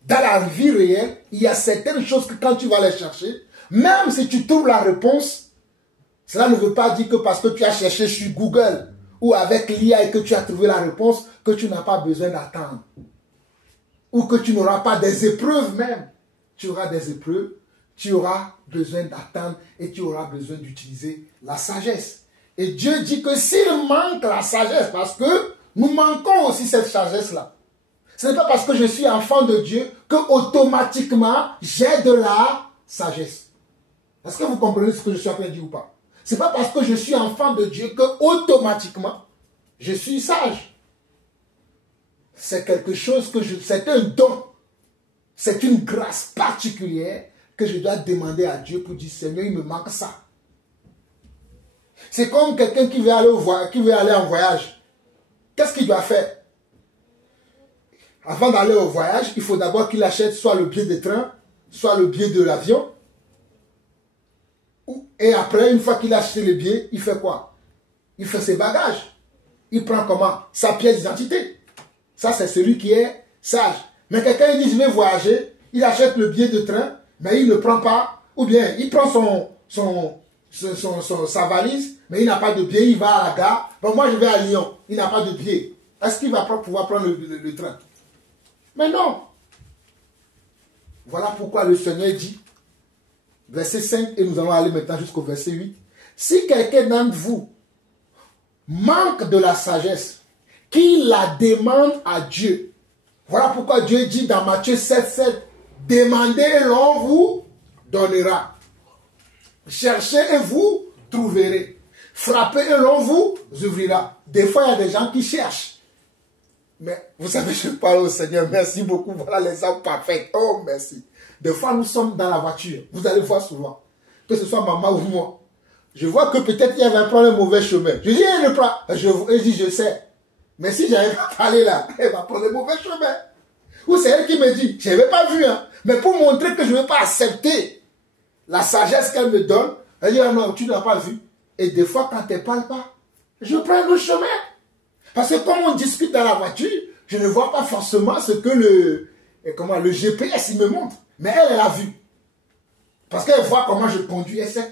Dans la vie réelle, il y a certaines choses que quand tu vas les chercher, même si tu trouves la réponse, cela ne veut pas dire que parce que tu as cherché sur Google ou avec l'IA et que tu as trouvé la réponse, que tu n'as pas besoin d'attendre. Ou que tu n'auras pas des épreuves même. Tu auras des épreuves, tu auras besoin d'attendre et tu auras besoin d'utiliser la sagesse. Et Dieu dit que s'il manque la sagesse, parce que nous manquons aussi cette sagesse-là. Ce n'est pas parce que je suis enfant de Dieu que automatiquement j'ai de la sagesse. Est-ce que vous comprenez ce que je suis en train de dire ou pas? Ce n'est pas parce que je suis enfant de Dieu que automatiquement je suis sage. C'est quelque chose que c'est un don. C'est une grâce particulière que je dois demander à Dieu pour dire, Seigneur, il me manque ça. C'est comme quelqu'un qui veut aller en voyage. Qu'est-ce qu'il doit faire? Avant d'aller au voyage, il faut d'abord qu'il achète soit le billet de train, soit le billet de l'avion. Et après, une fois qu'il a acheté le billet, il fait quoi? Il fait ses bagages. Il prend comment? Sa pièce d'identité. Ça, c'est celui qui est sage. Mais quelqu'un, il dit, je vais voyager, il achète le billet de train, mais il ne prend pas, ou bien il prend sa valise, mais il n'a pas de billet, il va à la gare. Bon, moi, je vais à Lyon, il n'a pas de billet. Est-ce qu'il va pouvoir prendre le train? Mais non. Voilà pourquoi le Seigneur dit, verset 5, et nous allons aller maintenant jusqu'au verset 8. Si quelqu'un d'entre vous manque de la sagesse, qu'il la demande à Dieu. Voilà pourquoi Dieu dit dans Matthieu 7,7, demandez et l'on vous donnera. Cherchez et vous trouverez. Frappez et l'on vous ouvrira. Des fois, il y a des gens qui cherchent. Mais vous savez, je parle au Seigneur. Merci beaucoup. Voilà l'exemple parfait. Oh, merci. Des fois, nous sommes dans la voiture. Vous allez voir souvent. Que ce soit maman ou moi. Je vois que peut-être il y avait un mauvais chemin. Je dis, il ne prend. Je dis, je sais. Mais si j'avais pas parlé là, elle va prendre le mauvais chemin. Ou c'est elle qui me dit, je n'avais pas vu, hein. Mais pour montrer que je ne veux pas accepter la sagesse qu'elle me donne, elle dit, ah non, tu n'as pas vu. Et des fois, quand elle ne parle pas, je prends le chemin. Parce que comme on discute dans la voiture, je ne vois pas forcément ce que le GPS il me montre. Mais elle a vu. Parce qu'elle voit comment je conduis, elle sait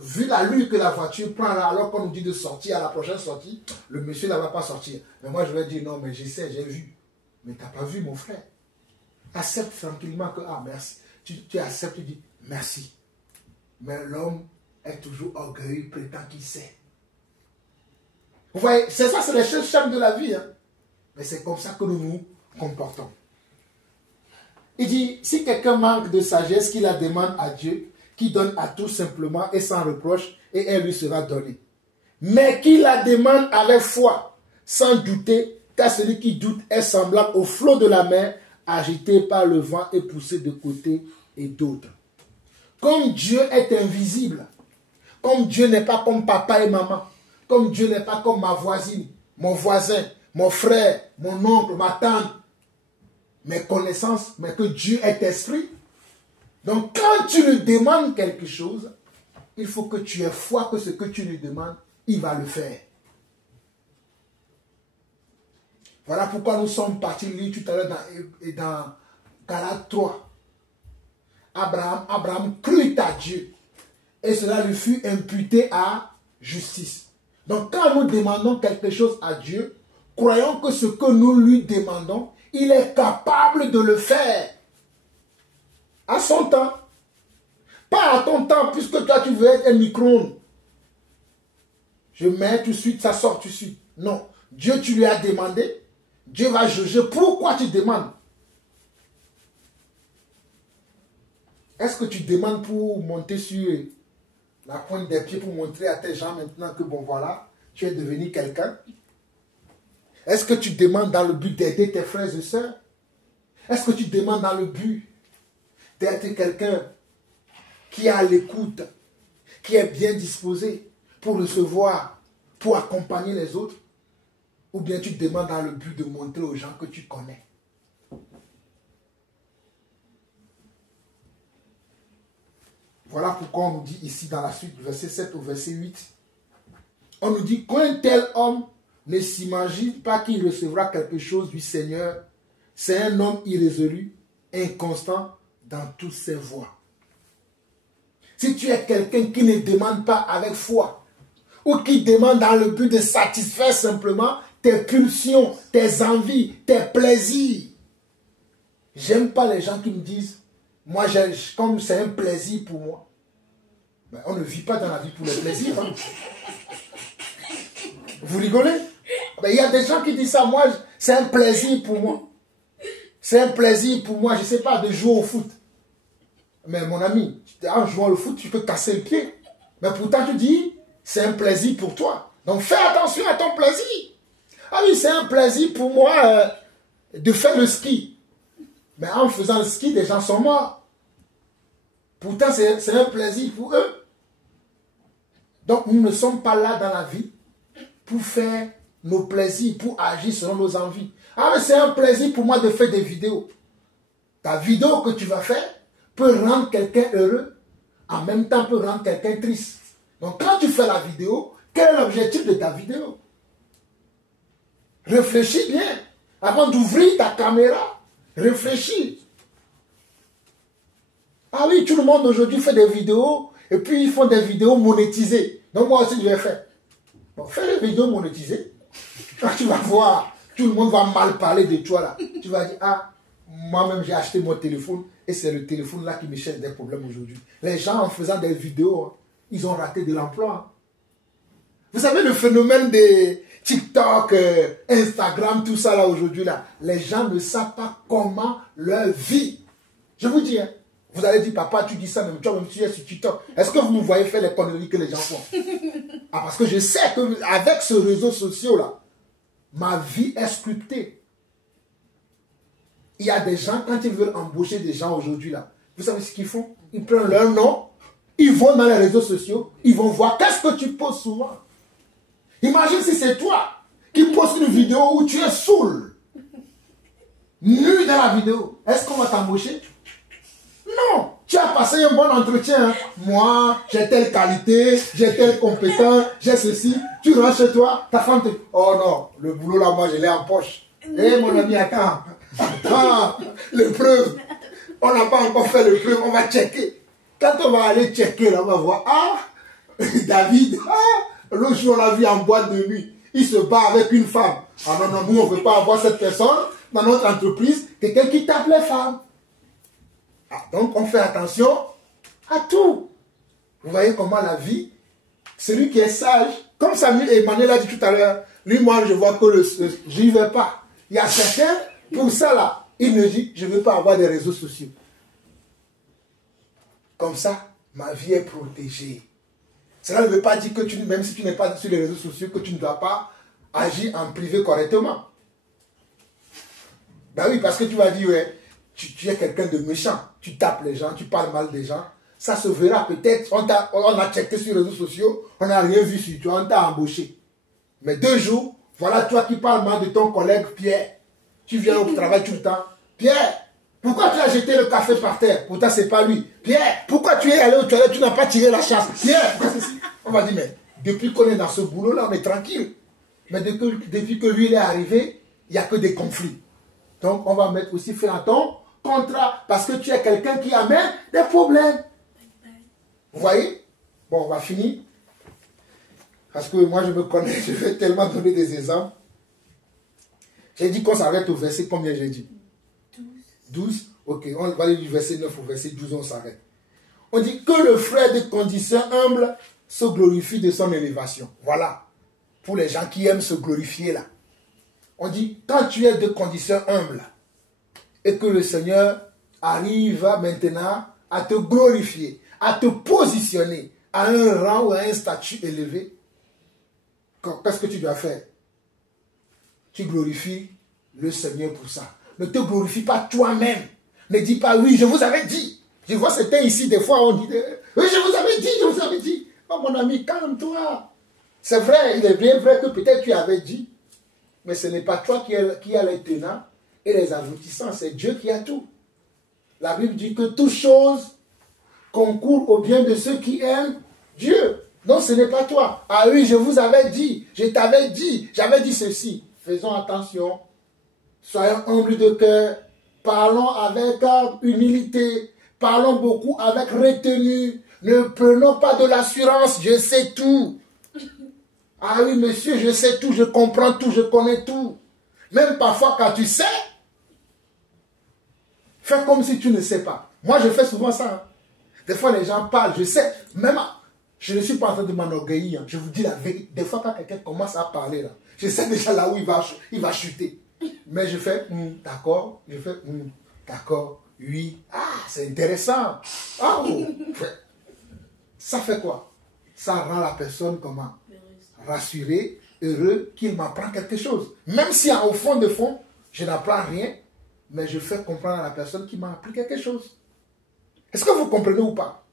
vu la lune que la voiture prend là, alors qu'on nous dit de sortir à la prochaine sortie, le monsieur ne va pas sortir. Mais moi je vais dire non, mais j'essaie, j'ai vu. Mais tu n'as pas vu mon frère. Accepte tranquillement que, ah merci. Tu acceptes, tu dis merci. Mais l'homme est toujours orgueilleux, prétend qu'il sait. Vous voyez, c'est ça, c'est les choses simples de la vie. Hein? Mais c'est comme ça que nous nous comportons. Il dit, si quelqu'un manque de sagesse, qu'il la demande à Dieu, qui donne à tout simplement et sans reproche, et elle lui sera donnée. Mais qui la demande avec foi, sans douter, car celui qui doute est semblable au flot de la mer, agité par le vent et poussé de côté et d'autre. Comme Dieu est invisible, comme Dieu n'est pas comme papa et maman, comme Dieu n'est pas comme ma voisine, mon voisin, mon frère, mon oncle, ma tante, mes connaissances, mais que Dieu est esprit. Donc quand tu lui demandes quelque chose, il faut que tu aies foi que ce que tu lui demandes, il va le faire. Voilà pourquoi nous sommes partis lire tout à l'heure dans Galates 3. Abraham crut à Dieu et cela lui fut imputé à justice. Donc quand nous demandons quelque chose à Dieu, croyons que ce que nous lui demandons, il est capable de le faire. À son temps. Pas à ton temps, puisque toi tu veux être un micro-ondes. Je mets tout de suite, ça sort tout de suite. Non. Dieu, tu lui as demandé. Dieu va juger pourquoi tu demandes. Est-ce que tu demandes pour monter sur la pointe des pieds pour montrer à tes gens maintenant que bon voilà, tu es devenu quelqu'un? Est-ce que tu demandes dans le but d'aider tes frères et sœurs? Est-ce que tu demandes dans le but d'être quelqu'un qui a l'écoute, qui est bien disposé pour recevoir, pour accompagner les autres? Ou bien tu demandes dans le but de montrer aux gens que tu connais? Voilà pourquoi on nous dit ici dans la suite, verset 7 au verset 8, on nous dit qu'un tel homme ne s'imagine pas qu'il recevra quelque chose du Seigneur. C'est un homme irrésolu, inconstant dans toutes ses voies. Si tu es quelqu'un qui ne demande pas avec foi, ou qui demande dans le but de satisfaire simplement tes pulsions, tes envies, tes plaisirs. J'aime pas les gens qui me disent, moi, comme c'est un plaisir pour moi. Ben, on ne vit pas dans la vie pour les plaisirs. Hein. Vous rigolez? Ben, il y a des gens qui disent ça, moi, c'est un plaisir pour moi. C'est un plaisir pour moi, je ne sais pas, de jouer au foot. Mais mon ami, en jouant au foot, tu peux casser le pied. Mais pourtant, tu dis, c'est un plaisir pour toi. Donc, fais attention à ton plaisir. Ah oui, c'est un plaisir pour moi de faire le ski. Mais en faisant le ski, les gens sont morts. Pourtant, c'est un plaisir pour eux. Donc, nous ne sommes pas là dans la vie pour faire nos plaisirs, pour agir selon nos envies. Ah, mais c'est un plaisir pour moi de faire des vidéos. Ta vidéo que tu vas faire peut rendre quelqu'un heureux, en même temps peut rendre quelqu'un triste. Donc, quand tu fais la vidéo, quel est l'objectif de ta vidéo? Réfléchis bien. Avant d'ouvrir ta caméra, réfléchis. Ah oui, tout le monde aujourd'hui fait des vidéos et puis ils font des vidéos monétisées. Donc moi aussi je vais faire. Bon, fais des vidéos monétisées. Quand tu vas voir, tout le monde va mal parler de toi là. Tu vas dire, ah, moi-même j'ai acheté mon téléphone et c'est le téléphone là qui me cherche des problèmes aujourd'hui. Les gens en faisant des vidéos, hein, ils ont raté de l'emploi. Hein. Vous savez le phénomène des TikTok, Instagram, tout ça là aujourd'hui là. Les gens ne savent pas comment leur vie. Je vous dis, hein, vous allez dire, papa, tu dis ça, même toi, même tu es sur TikTok. Est-ce que vous me voyez faire les conneries que les gens font? Ah, parce que je sais qu'avec ce réseau social là, ma vie est sculptée. Il y a des gens, quand ils veulent embaucher des gens aujourd'hui là, vous savez ce qu'ils font? Ils prennent leur nom, ils vont dans les réseaux sociaux, ils vont voir qu'est-ce que tu poses souvent. Imagine si c'est toi qui poses une vidéo où tu es saoul, nu dans la vidéo. Est-ce qu'on va t'embaucher? Non, tu as passé un bon entretien. Hein. Moi, j'ai telle qualité, j'ai telle compétence, j'ai ceci. Tu rentres chez toi, ta femme te dit, oh non, le boulot là, moi, je l'ai en poche. Eh mon ami, attends. Attends, l'épreuve. On n'a pas encore fait l'épreuve, on va checker. Quand on va aller checker, là, on va voir, ah, David, ah, l'autre jour, on l'a vu en boîte de nuit. Il se bat avec une femme. Ah non, non, nous, on ne veut pas avoir cette personne dans notre entreprise, quelqu'un qui tape les femmes. Ah, donc, on fait attention à tout. Vous voyez comment la vie, celui qui est sage, comme Samuel et Emmanuel a dit tout à l'heure, lui, moi, je vois que je n'y vais pas. Il y a certains, pour ça, là, il me dit, je ne veux pas avoir des réseaux sociaux. Comme ça, ma vie est protégée. Cela ne veut pas dire que même si tu n'es pas sur les réseaux sociaux, que tu ne dois pas agir en privé correctement. Ben oui, parce que tu vas dire, ouais, tu es quelqu'un de méchant. Tu tapes les gens, tu parles mal des gens. Ça se verra peut-être. On a checké sur les réseaux sociaux, on n'a rien vu sur toi, on t'a embauché. Mais 2 jours, voilà toi qui parles mal de ton collègue Pierre. Tu viens au travail tout le temps. Pierre, pourquoi tu as jeté le café par terre? Pourtant, c'est pas lui. Pierre, pourquoi tu es allé aux toilettes, tu n'as pas tiré la chasse? Pierre, pourquoi c'est ça? On va dire, mais depuis qu'on est dans ce boulot-là, on est tranquille. Mais depuis que lui il est arrivé, il n'y a que des conflits. Donc, on va mettre aussi fin à ton contrat parce que tu es quelqu'un qui amène des problèmes. Vous voyez? Bon, on va finir. Parce que moi, je me connais, je vais tellement donner des exemples. J'ai dit qu'on s'arrête au verset combien j'ai dit? 12. Ok, on va aller du verset 9 au verset 12, on s'arrête. On dit que le frère de condition humble se glorifie de son élévation. Voilà. Pour les gens qui aiment se glorifier là. On dit, quand tu es de condition humble et que le Seigneur arrive maintenant à te glorifier, à te positionner à un rang ou à un statut élevé, qu'est-ce que tu dois faire? Tu glorifies le Seigneur pour ça. Ne te glorifie pas toi-même. Ne dis pas, oui, je vous avais dit. Je vois certains ici, des fois, on dit, oui, je vous avais dit, je vous avais dit. Oh, mon ami, calme-toi. C'est vrai, il est bien vrai que peut-être tu avais dit, mais ce n'est pas toi qui as les tenants et les aboutissants, c'est Dieu qui a tout. La Bible dit que toute chose concourt au bien de ceux qui aiment Dieu. Donc ce n'est pas toi. Ah oui, je vous avais dit, je t'avais dit, j'avais dit ceci. Faisons attention, soyons humbles de cœur, parlons avec humilité, parlons beaucoup avec retenue, ne prenons pas de l'assurance, je sais tout. Ah oui, monsieur, je sais tout, je comprends tout, je connais tout. Même parfois quand tu sais, fais comme si tu ne sais pas. Moi, je fais souvent ça. Hein. Des fois, les gens parlent, je sais, même, je ne suis pas en train de m'enorgueillir. Hein. Je vous dis la vérité. Des fois, quand quelqu'un commence à parler, là, je sais déjà là où il va chuter. Mais je fais, d'accord, je fais, d'accord, oui, c'est intéressant. Ah, oh. Ça fait quoi? Ça rend la personne comment? Rassurée, heureux, qu'il m'apprend quelque chose. Même si au fond de fond, je n'apprends rien, mais je fais comprendre à la personne qui m'a appris quelque chose. Est-ce que vous comprenez ou pas?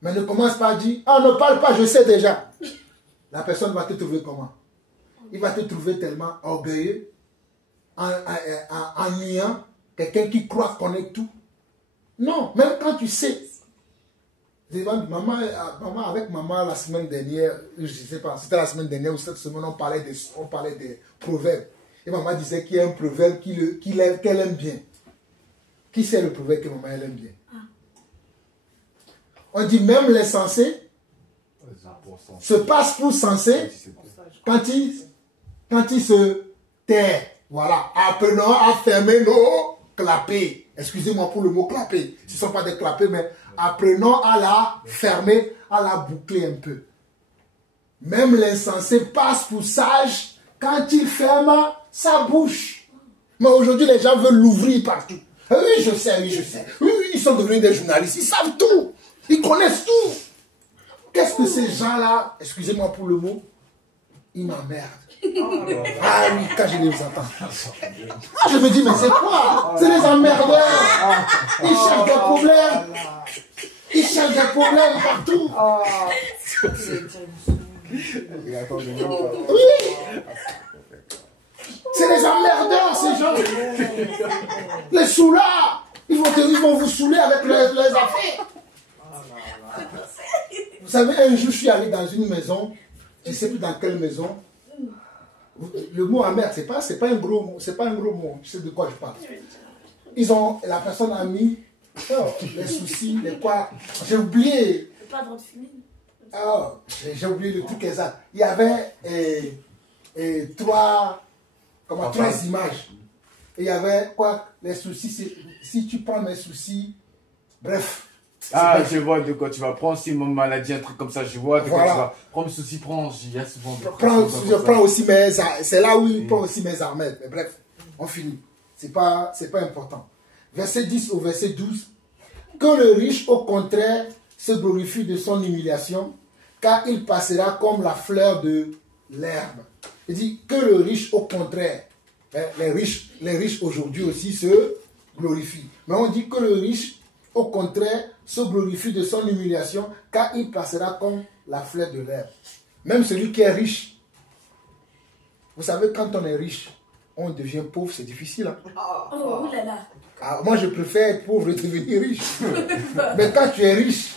Mais ne commence pas à dire, ne parle pas, je sais déjà. La personne va te trouver comment? Il va te trouver tellement orgueilleux, ennuyant, quelqu'un qui croit connaître tout. Non, même quand tu sais. Maman, avec maman la semaine dernière, je ne sais pas, c'était la semaine dernière ou cette semaine, on parlait des proverbes. Et maman disait qu'il y a un proverbe qu'elle aime bien. Qui c'est le proverbe que maman elle aime bien? On dit même les sensés se passent pour sensés quand ils se taisent. Voilà. Apprenons à fermer nos clapets. Excusez-moi pour le mot clapet. Ce ne sont pas des clapets, mais apprenons à la fermer, à la boucler un peu. Même l'insensé passe pour sage quand il ferme sa bouche. Mais aujourd'hui, les gens veulent l'ouvrir partout. Oui, je sais, oui, je sais. Oui, ils sont devenus des journalistes. Ils savent tout. Ils connaissent tout. Qu'est-ce que ces gens-là, excusez-moi pour le mot, ils m'emmerdent. Ah oui, quand je les entends. Je me dis, mais c'est quoi? C'est les emmerdeurs. Ils cherchent des problèmes. Ils cherchent des problèmes partout. Oui. C'est les emmerdeurs, ces gens. Les saoulards. Ils vont vous saouler avec les affaires. Vous savez, un jour, je suis allé dans une maison. Je ne sais plus dans quelle maison. Le mot amer, c'est pas un gros mot. C'est pas un gros mot. Je sais de quoi je parle. La personne a mis les soucis, les quoi. J'ai oublié. Pas de fumée. J'ai oublié le truc exact. Il y avait trois images. Et il y avait quoi? Les soucis, si tu prends mes soucis, bref. Je vois de quoi tu vas prendre. Si mon maladie, un truc comme ça, je vois de quoi tu vas prendre. Souci, il y a souvent je prends aussi mes. C'est là où il prend aussi mes armes. Mais bref, on finit. C'est pas important. Verset 10 au verset 12. Que le riche, au contraire, se glorifie de son humiliation, car il passera comme la fleur de l'herbe. Il dit que le riche, au contraire, les riches aujourd'hui aussi se glorifient. Mais on dit que le riche au contraire, se glorifie de son humiliation, car il passera comme la fleur de l'herbe. Même celui qui est riche. Vous savez, quand on est riche, on devient pauvre, c'est difficile. Hein? Oh là là. Ah, moi, je préfère être pauvre et devenir riche. Mais quand tu es riche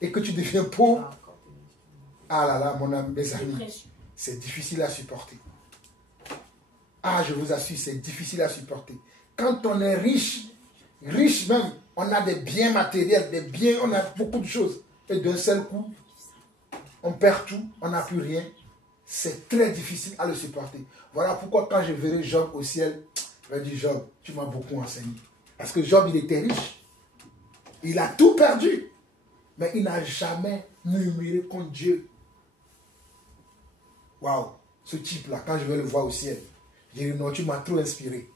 et que tu deviens pauvre, ah là là, mes amis, c'est difficile à supporter. Ah, je vous assure, c'est difficile à supporter. Quand on est riche, riche même, on a des biens matériels, des biens, on a beaucoup de choses. Et d'un seul coup, on perd tout, on n'a plus rien. C'est très difficile à le supporter. Voilà pourquoi quand je verrai Job au ciel, je vais dire, Job, tu m'as beaucoup enseigné. Parce que Job, il était riche. Il a tout perdu. Mais il n'a jamais murmuré contre Dieu. Waouh, ce type-là, quand je vais le voir au ciel, je dis, non, tu m'as trop inspiré.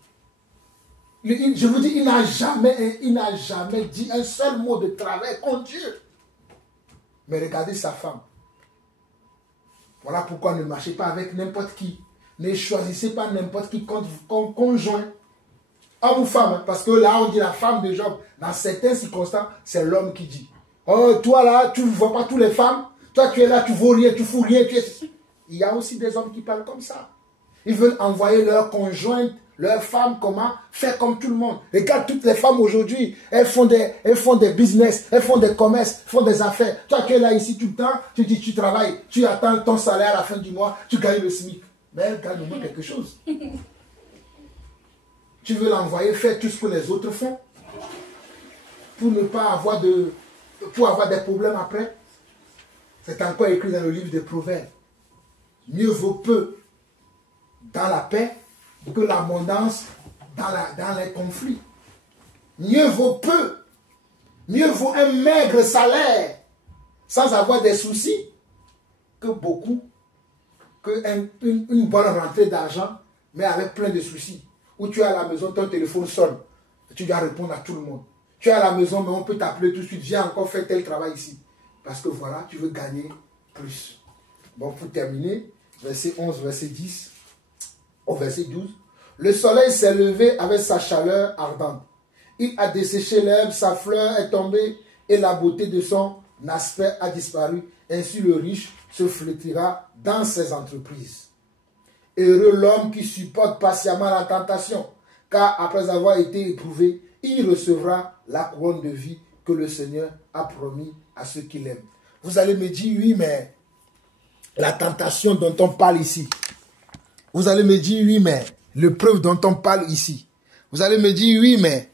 Je vous dis, il n'a jamais dit un seul mot de travers contre Dieu. Mais regardez sa femme. Voilà pourquoi ne marchez pas avec n'importe qui. Ne choisissez pas n'importe qui comme conjoint. Homme ou femme, hein, parce que là on dit la femme de Job. Dans certaines circonstances, c'est l'homme qui dit. Oh, toi là, tu ne vois pas toutes les femmes. Toi tu es là, tu vaux rien, tu fous rien. Il y a aussi des hommes qui parlent comme ça. Ils veulent envoyer leur conjointe, leur femme, comment faire comme tout le monde. Regarde toutes les femmes aujourd'hui, elles font des business, elles font des commerces, font des affaires. Toi qui es là ici tout le temps, tu dis tu travailles, tu attends ton salaire à la fin du mois, tu gagnes le SMIC. Mais elle gagne au moins quelque chose. Tu veux l'envoyer faire tout ce que les autres font pour ne pas avoir pour avoir des problèmes après. C'est encore écrit dans le livre des Proverbes. Mieux vaut peu dans la paix que l'abondance dans les conflits. Mieux vaut peu, mieux vaut un maigre salaire sans avoir des soucis que beaucoup, une bonne rentrée d'argent mais avec plein de soucis. Où tu es à la maison, ton téléphone sonne, tu dois répondre à tout le monde. Tu es à la maison, mais on peut t'appeler tout de suite, viens encore faire tel travail ici. Parce que voilà, tu veux gagner plus. Bon, pour terminer, verset 11, verset 10, au verset 12. Le soleil s'est levé avec sa chaleur ardente. Il a desséché l'herbe, sa fleur est tombée et la beauté de son aspect a disparu. Ainsi le riche se flétrira dans ses entreprises. Heureux l'homme qui supporte patiemment la tentation, car après avoir été éprouvé, il recevra la couronne de vie que le Seigneur a promis à ceux qui l'aiment. Vous allez me dire, oui, mais la tentation dont on parle ici. Vous allez me dire, oui, mais l'épreuve dont on parle ici. Vous allez me dire, oui, mais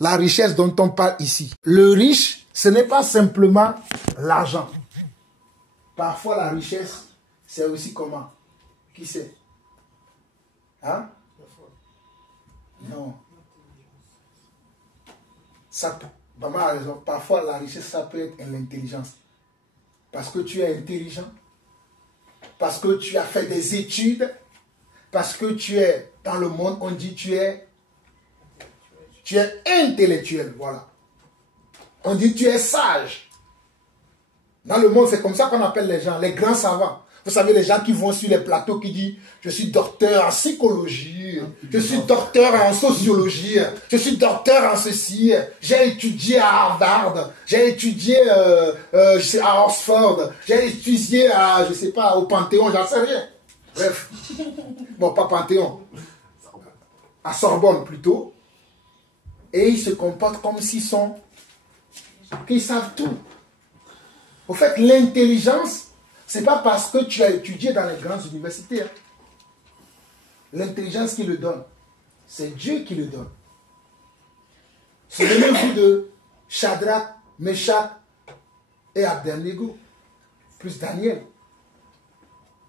la richesse dont on parle ici. Le riche, ce n'est pas simplement l'argent. Parfois, la richesse, c'est aussi comment? Qui sait? Hein? Non. Maman a raison. Parfois, la richesse, ça peut être l'intelligence. Parce que tu es intelligent. Parce que tu as fait des études. Parce que tu es dans le monde, on dit tu es intellectuel. Voilà. On dit tu es sage. Dans le monde, c'est comme ça qu'on appelle les gens, les grands savants. Vous savez, les gens qui vont sur les plateaux qui disent « Je suis docteur en psychologie, je suis docteur en sociologie, je suis docteur en ceci, j'ai étudié à Harvard, j'ai étudié à Oxford, j'ai étudié à, je sais pas, au Panthéon, j'en sais rien. » Bref, bon, pas Panthéon, à Sorbonne plutôt. Et ils se comportent comme s'ils savent tout. Au fait, l'intelligence, ce n'est pas parce que tu as étudié dans les grandes universités. Hein. L'intelligence qui le donne, c'est Dieu qui le donne. Souvenez-vous de Shadrach, Meshach et Abednego, plus Daniel.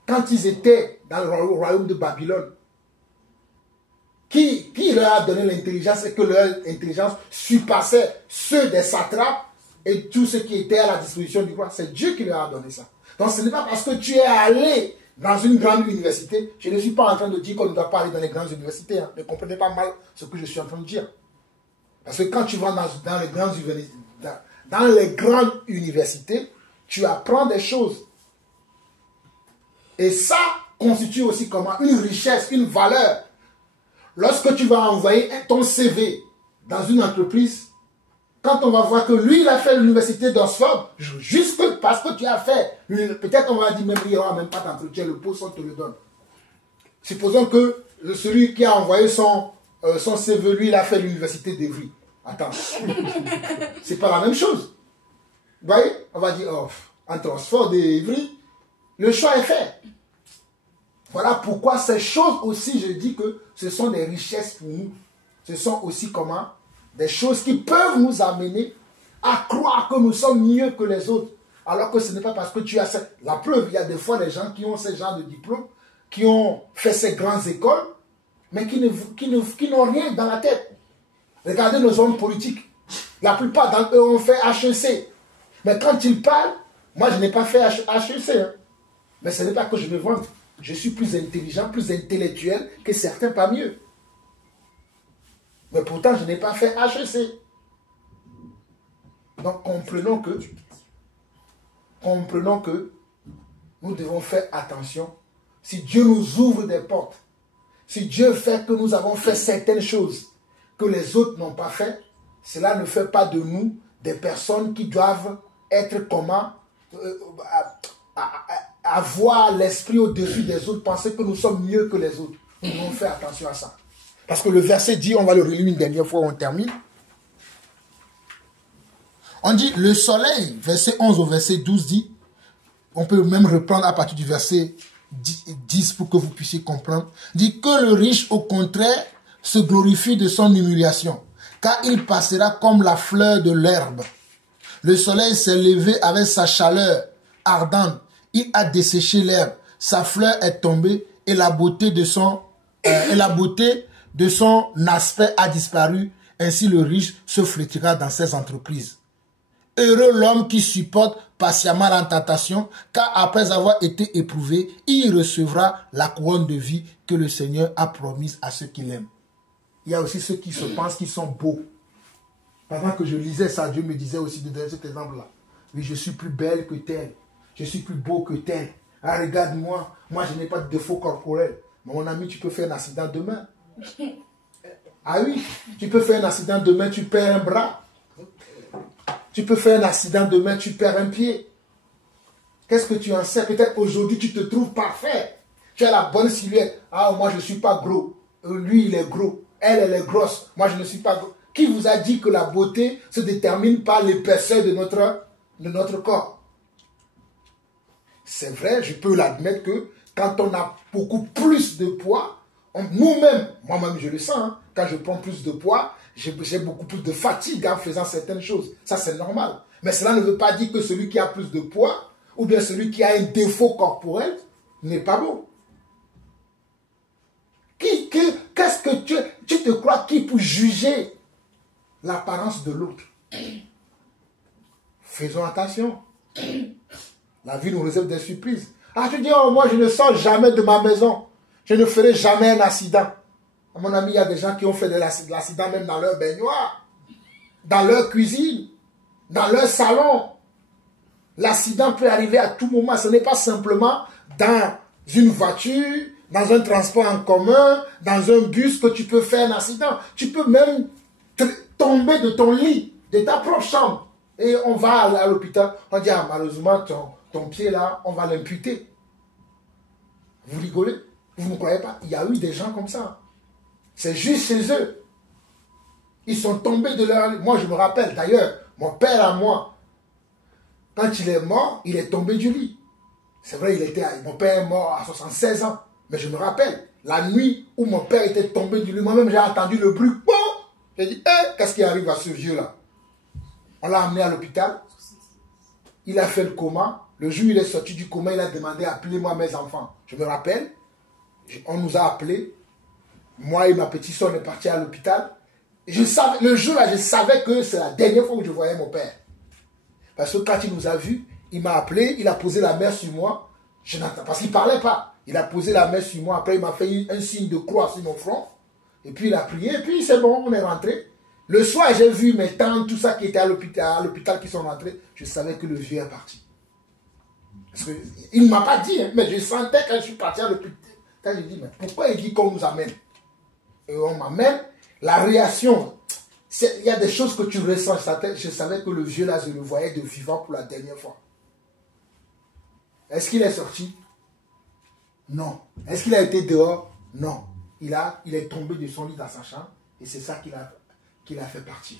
Quand ils étaient dans le royaume de Babylone, qui leur a donné l'intelligence et que leur intelligence surpassait ceux des satrapes et tous ceux qui étaient à la disposition du roi? C'est Dieu qui leur a donné ça. Donc ce n'est pas parce que tu es allé dans une grande université, je ne suis pas en train de dire qu'on ne doit pas aller dans les grandes universités. Hein. Ne comprenez pas mal ce que je suis en train de dire. Parce que quand tu vas dans les grandes universités, tu apprends des choses. Et ça constitue aussi comment une richesse, une valeur. Lorsque tu vas envoyer ton CV dans une entreprise, quand on va voir que lui, il a fait l'université d'Oxford, juste parce que tu as fait, peut-être on va dire même, il n'y aura même pas d'entretien, le poste, on te le donne. Supposons que celui qui a envoyé son CV, lui, il a fait l'université d'Evry. Attends, c'est pas la même chose. Vous voyez, on va dire, oh, entre Oxford et Evry, le choix est fait. Voilà pourquoi ces choses aussi, je dis que ce sont des richesses pour nous. Ce sont aussi comment des choses qui peuvent nous amener à croire que nous sommes mieux que les autres. Alors que ce n'est pas parce que tu as la preuve, il y a des fois des gens qui ont ce genre de diplôme, qui ont fait ces grandes écoles, mais qui n'ont rien dans la tête. Regardez nos hommes politiques. La plupart d'entre eux ont fait HEC. Mais quand ils parlent, moi je n'ai pas fait HEC. Hein. Mais ce n'est pas que je me vante. Je suis plus intelligent, plus intellectuel que certains parmi eux. Mais pourtant, je n'ai pas fait HEC. Donc, comprenons que nous devons faire attention. Si Dieu nous ouvre des portes, si Dieu fait que nous avons fait certaines choses que les autres n'ont pas fait, cela ne fait pas de nous des personnes qui doivent être comment avoir l'esprit au-dessus des autres, penser que nous sommes mieux que les autres. Nous devons faire attention à ça. Parce que le verset dit, on va le relire une dernière fois, on termine. On dit, le soleil, verset 11 au verset 12 dit, on peut même reprendre à partir du verset 10 pour que vous puissiez comprendre, dit que le riche, au contraire, se glorifie de son humiliation, car il passera comme la fleur de l'herbe. Le soleil s'est levé avec sa chaleur ardente, il a desséché l'herbe, sa fleur est tombée et la beauté de son aspect a disparu. Ainsi le riche se flétrira dans ses entreprises. Heureux l'homme qui supporte patiemment la tentation, car après avoir été éprouvé, il recevra la couronne de vie que le Seigneur a promise à ceux qui l'aiment. Il y a aussi ceux qui se pensent qu'ils sont beaux. Pendant que je lisais ça, Dieu me disait aussi de donner cet exemple-là. Oui, je suis plus belle que telle. Je suis plus beau que tel. Ah, regarde-moi. Moi, je n'ai pas de défaut corporel. Mais mon ami, tu peux faire un accident demain. Ah oui, tu peux faire un accident demain, tu perds un bras. Tu peux faire un accident demain, tu perds un pied. Qu'est-ce que tu en sais? Peut-être aujourd'hui, tu te trouves parfait. Tu as la bonne silhouette. Ah, moi, je ne suis pas gros. Lui, il est gros. Elle est grosse. Moi, je ne suis pas gros. Qui vous a dit que la beauté se détermine par l'épaisseur de notre corps? C'est vrai, je peux l'admettre que quand on a beaucoup plus de poids, nous-mêmes, moi-même je le sens, hein, quand je prends plus de poids, j'ai beaucoup plus de fatigue en faisant certaines choses. Ça, c'est normal. Mais cela ne veut pas dire que celui qui a plus de poids, ou bien celui qui a un défaut corporel, n'est pas beau. Qu'est-ce que tu te crois qui pour juger l'apparence de l'autre? Faisons attention. La vie nous réserve des surprises. Ah, tu dis, oh, moi je ne sors jamais de ma maison. Je ne ferai jamais un accident. À mon ami, il y a des gens qui ont fait de l'accident même dans leur baignoire, dans leur cuisine, dans leur salon. L'accident peut arriver à tout moment. Ce n'est pas simplement dans une voiture, dans un transport en commun, dans un bus que tu peux faire un accident. Tu peux même tomber de ton lit, de ta propre chambre. Et on va à l'hôpital. On dit, ah, malheureusement, ton pied là, on va l'imputer. Vous rigolez? Vous ne croyez pas? Il y a eu des gens comme ça. C'est juste chez eux. Ils sont tombés de leur lit. Moi, je me rappelle, d'ailleurs, mon père à moi, quand il est mort, il est tombé du lit. C'est vrai, mon père est mort à 76 ans. Mais je me rappelle, la nuit où mon père était tombé du lit, moi-même, j'ai entendu le bruit. Bon, j'ai dit, qu'est-ce qui arrive à ce vieux-là? On l'a amené à l'hôpital. Il a fait le coma. Le jour où il est sorti du coma, il a demandé, appelez-moi mes enfants. Je me rappelle, on nous a appelés. Moi et ma petite soeur, on est partis à l'hôpital. Le jour-là, je savais que c'est la dernière fois que je voyais mon père. Parce que quand il nous a vus, il m'a appelé, il a posé la main sur moi. Parce qu'il ne parlait pas. Il a posé la main sur moi. Après, il m'a fait un signe de croix sur mon front. Et puis, il a prié. Et puis, c'est bon, on est rentré. Le soir, j'ai vu mes tantes, tout ça qui était à l'hôpital qui sont rentrés. Je savais que le vieux est parti. Parce que, il ne m'a pas dit, hein, mais je sentais quand je suis parti à l'hôpital. Quand j'ai dit, mais pourquoi il dit qu'on nous amène? Et on m'amène. La réaction, Il y a des choses que tu ressens. Je savais que le vieux là, je le voyais de vivant pour la dernière fois. Est-ce qu'il est sorti? Non. Est-ce qu'il a été dehors? Non. Il est tombé de son lit dans sa chambre et c'est ça qui l'a fait partir.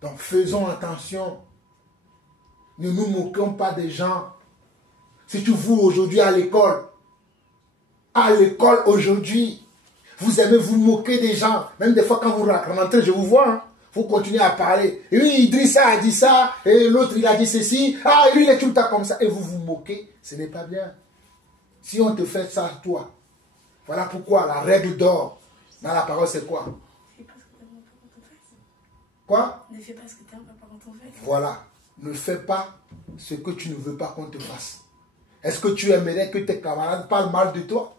Donc faisons attention. Ne nous moquons pas des gens. Si tu vois aujourd'hui à l'école aujourd'hui, vous aimez vous moquer des gens. Même des fois quand vous rentrez, je vous vois, hein, vous continuez à parler. Et oui, Idrissa a dit ça, et l'autre il a dit ceci. Ah, lui il est tout le temps comme ça. Et vous vous moquez, ce n'est pas bien. Si on te fait ça, toi, voilà pourquoi la règle d'or dans la parole c'est quoi? Quoi? Ne fais pas ce que tu n'aimes pas quand on fait. Voilà. Ne fais pas ce que tu ne veux pas qu'on te fasse. Est-ce que tu aimerais que tes camarades parlent mal de toi?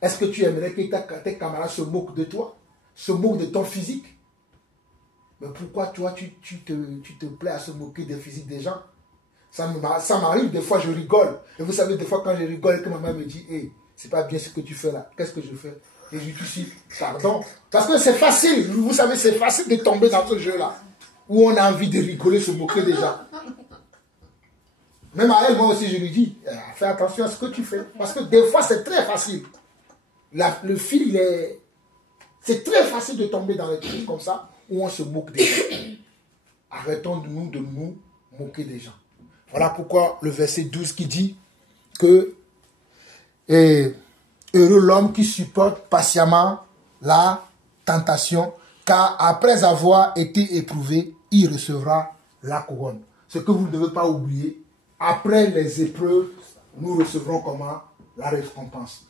Est-ce que tu aimerais que tes camarades se moquent de toi? Se moquent de ton physique? Mais pourquoi toi, tu te plais à se moquer des physiques des gens? Ça m'arrive, des fois je rigole. Et vous savez, des fois quand je rigole et que ma mère me dit, hey, c'est pas bien ce que tu fais là. Qu'est-ce que je fais? Et je dis, pardon. Parce que c'est facile. Vous savez, c'est facile de tomber dans ce jeu-là. Où on a envie de rigoler, se moquer des gens. Même à elle, moi aussi, je lui dis, fais attention à ce que tu fais. Parce que des fois, c'est très facile. Le fil, c'est très facile de tomber dans les trucs comme ça, où on se moque des gens. Arrêtons de nous moquer des gens. Voilà pourquoi le verset 12 qui dit que heureux l'homme qui supporte patiemment la tentation, car après avoir été éprouvé, il recevra la couronne. Ce que vous ne devez pas oublier, après les épreuves, nous recevrons comment? La récompense.